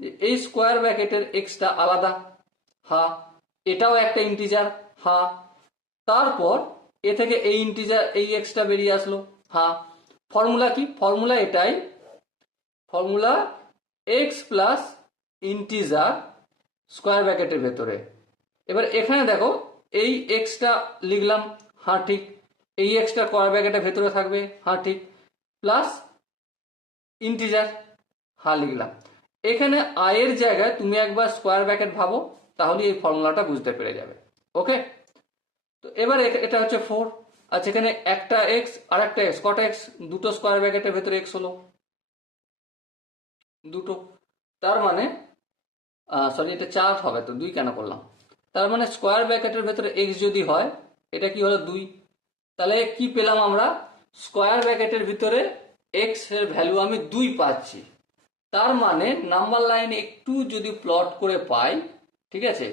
যে এই স্কোয়ার ব্র্যাকেটের এক্সটা আলাদা। হ্যাঁ, এটাও একটা ইন্টিজার। হ্যাঁ, তারপর এ থেকে এই ইন্টিজার, এই এক্সটা বেরিয়ে আসলো। হ্যাঁ, ফর্মুলা কি? ফর্মুলা এটাই, formula x plus integer square ব্র্যাকেটের ভেতরে। এবার এখানে দেখো এই এক্সটা লিখলাম। হ্যাঁ ঠিক। এই এক্সটা স্কোয়ার ব্র্যাকেটের ভেতরে থাকবে। হ্যাঁ ঠিক। Plus integer. হ্যাঁ লিখলাম। এখানে আয়ের জায়গায় তুমি একবার স্কোয়ার ব্র্যাকেট ভাবো, তাহলে এই ফর্মুলাটা বুঝতে পেরে যাবে। ওকে, তো এবার এটা হচ্ছে 4। আচ্ছা, এখানে একটা এক্স আর একটা এক্স, কটা এক্স? দুটো স্কোয়ার ব্র্যাকেটের ভেতরে এক্স হলো দুটো। তার মানে সরি, এটা 4 হবে তো, 2 কেন করলাম? তার মানে স্কোয়ার ব্র্যাকেটের ভেতরে এক্স যদি হয়, এটা কি হলো 2। তাহলে কি পেলাম আমরা? স্কোয়ার ব্র্যাকেটের ভিতরে এক্স এর ভ্যালু আমি 2 পাচ্ছি। তার মানে নাম্বার লাইন একটু যদি প্লট করে পাই, ঠিক আছে,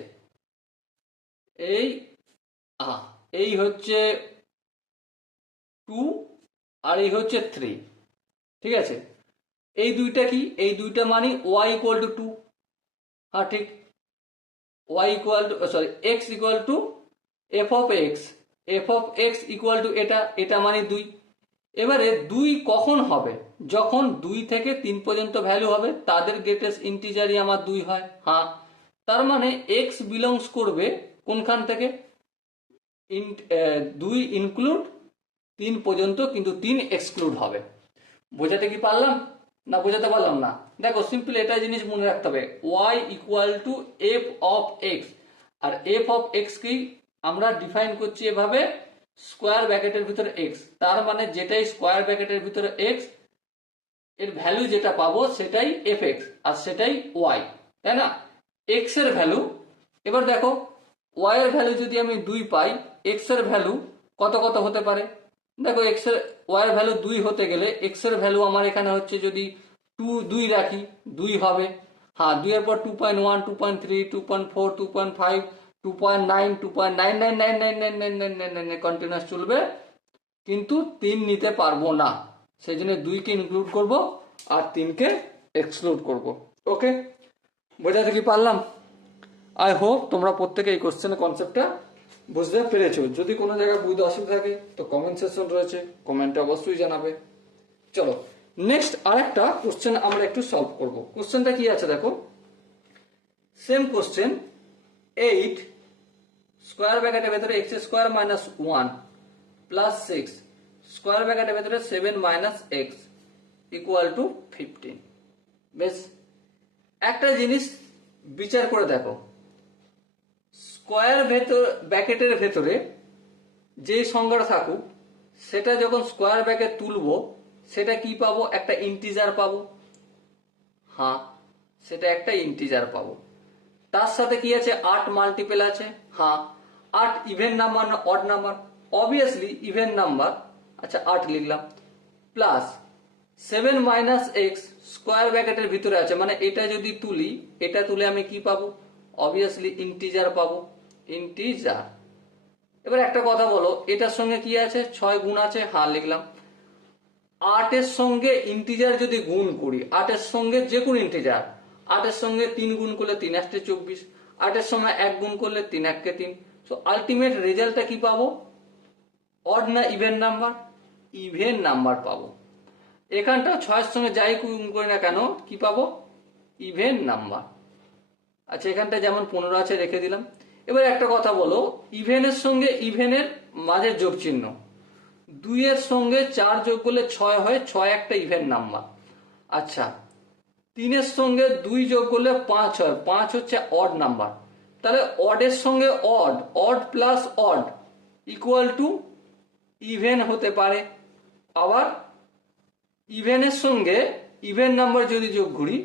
এই এই হচ্ছে 2 আর এই হচ্ছে 3, ঠিক আছে। এই দুইটা কি? এই দুইটা মানে y ইকুয়াল টু 2। হ্যাঁ ঠিক, y equal two sorry x equal two f of x equal two এটা মানে 2। এবারে 2 কখন হবে? যখন 2 থেকে 3 পর্যন্ত ভ্যালু হবে, তাদের গ্রেটেস্ট ইন্টিজারই আমার 2 হয়। হ্যাঁ, তার মানে x বিলংস করবে কোনখান থেকে? 2 ইনক্লুড 3 পর্যন্ত, কিন্তু 3 এক্সক্লুড হবে। বোঝাতে কি পারলাম না বোঝাতে পারলাম না? দেখো, সিম্পল এটা জিনিস মনে রাখতে হবে, y equal to f of x. আর এফ অফ এক্স কি আমরা ডিফাইন করছি এভাবে, স্কোয়ার ব্র্যাকেটের ভিতরে এক্স। তার মানে যেটাই স্কোয়ার ব্র্যাকেটের ভিতরে এক্স, এর ভ্যালু যেটা পাবো সেটাই এফ এক্স আর সেটাই ওয়াই, তাই না? এক্স এর ভ্যালু, এবার দেখো ওয়াই এর ভ্যালু যদি আমি 2 পাই, এক্স এর ভ্যালু কত কত হতে পারে? দেখো, এক্স এর ওয়াই এর ভ্যালু 2 হতে গেলে এক্স এর ভ্যালু আমার এখানে হচ্ছে, যদি 2 রাখি 2 হবে। হ্যাঁ, 2 এর পর 2.1, 2.3, 2.4, 2.5, 2.9, 2.999999999 কন্টিনিউয়াস চলবে, কিন্তু 3 নিতে পারবো না। সেই জন্য 2 কে ইনক্লুড করব আর 3 কে এক্সক্লুড করব। ওকে, বোঝাতে কি পারলাম? আই হোপ তোমরা প্রত্যেকে এই কোশ্চেনের কনসেপ্টটা বুঝতে পেরেছো। যদি কোনো জায়গায় বুঝতে অসুবিধা থাকে তো কমেন্ট সেকশন রয়েছে, কমেন্টে অবশ্যই জানাবে। চলো নেক্সট আরেকটা কোশ্চেন আমরা একটু সলভ করব। কোশ্চেনটা কি আছে দেখো, সেম কোশ্চেন, 8 স্কোয়ার ব্র্যাকেটের ভেতরে x square minus 1 plus 6 square ব্র্যাকেটের ভেতরে 7 মাইনাস এক্স ইকুয়াল টু 15। বেশ, একটা জিনিস বিচার করে দেখো, স্কোয়ার ব্র্যাকেটের ভেতরে যে সংখ্যাটা থাকুক, সেটা যখন স্কোয়ার ব্র্যাকেট তুলবো, সেটা কি পাবো? একটা ইন্টিজার পাবো। হ্যাঁ, সেটা একটা ইন্টিজার পাবো। তার সাথে কি আছে? 8 মাল্টিপল আছে। হ্যাঁ, 8 ইভেন নাম্বার না odd number? Obviously even number. আচ্ছা, 8 লিখলাম, প্লাস 7 মাইনাস এক্স স্কোয়ার ব্র্যাকেটের ভিতরে আছে, মানে এটা যদি তুলি, এটা তুলে আমি কি পাবো? অবভিয়াসলি ইন্টিজার পাবো, ইন্টিজার। এবার একটা কথা বলো, এটার সঙ্গে কি আছে? 6 গুণ আছে। হ্যাঁ লিখলাম। 8 এর সঙ্গে ইন্টিজার যদি গুণ করি, 8 এর সঙ্গে যে কোন ইন্টিজার, 8 এর সঙ্গে 3 গুণ করলে 3 8 24, 8 এর সঙ্গে 1 গুণ করলে 3 1 3। সো আলটিমেট রেজাল্টটা কি পাবো? অড না ইভেন নাম্বার? ইভেন নাম্বার পাবো। এখানটা 6 এর সঙ্গে যাই গুণ করি না কেন, কি পাবো? Even number. আচ্ছা, এখানটা যেমন 15 আছে রেখে দিলাম। এবার একটা কথা বলো, ইভেনের সঙ্গে ইভেনের মাঝে যোগ চিহ্ন, 2 এর সঙ্গে 4 যোগ করলে 6 হয়, 6 একটা ইভেন নাম্বার। আচ্ছা, 3 এর সঙ্গে 2 যোগ করলে 5 হয়, 5 হচ্ছে অড নাম্বার। তাহলে অডের সঙ্গে odd, odd plus odd equal to even হতে পারে। আবার ইভেনের সঙ্গে ইভেন নাম্বার যদি যোগ করি,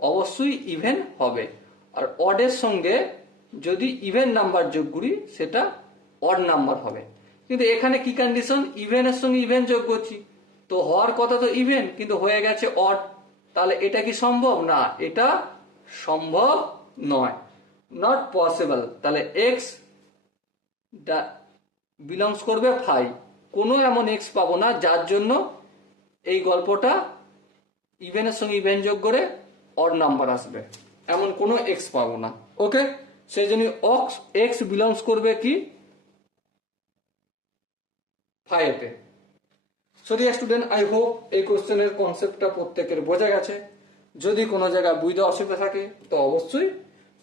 অবশ্যই ইভেন হবে। আর অডের সঙ্গে যদি ইভেন নাম্বার যোগ করি, সেটা অড নাম্বার হবে। কিন্তু এখানে কি কন্ডিশন? ইভেনের সঙ্গে ইভেন যোগ করছি, তো হওয়ার কথা তো ইভেন, কিন্তু হয়ে গেছে অড। তাহলে এটা কি সম্ভব? না, এটা সম্ভব নয়, নট পসিবল। তাহলে এক্স বিলংস করবে 5। কোনো এমন এক্স পাবো না যার জন্য এই গল্পটা ইভেনের সঙ্গে ইভেন যোগ করে অড নাম্বার আসবে, এমন কোনো এক্স পাবো না। ওকে, সেই জন্য এক্স বিলংস করবে কি 5-এ। সরি স্টুডেন্ট, আই হোপ এই কোশ্চেনের কনসেপ্টটা প্রত্যেকের বোঝা গেছে। যদি কোনো জায়গায় বুঝতে অসুবিধা থাকে তো অবশ্যই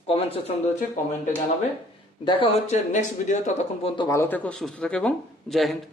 কমেন্ট সেকশন রয়েছে, কমেন্টে জানাবে। দেখা হচ্ছে নেক্সট ভিডিও। ততক্ষণ পর্যন্ত ভালো থেকো, সুস্থ থেকো এবং জয় হিন্দ।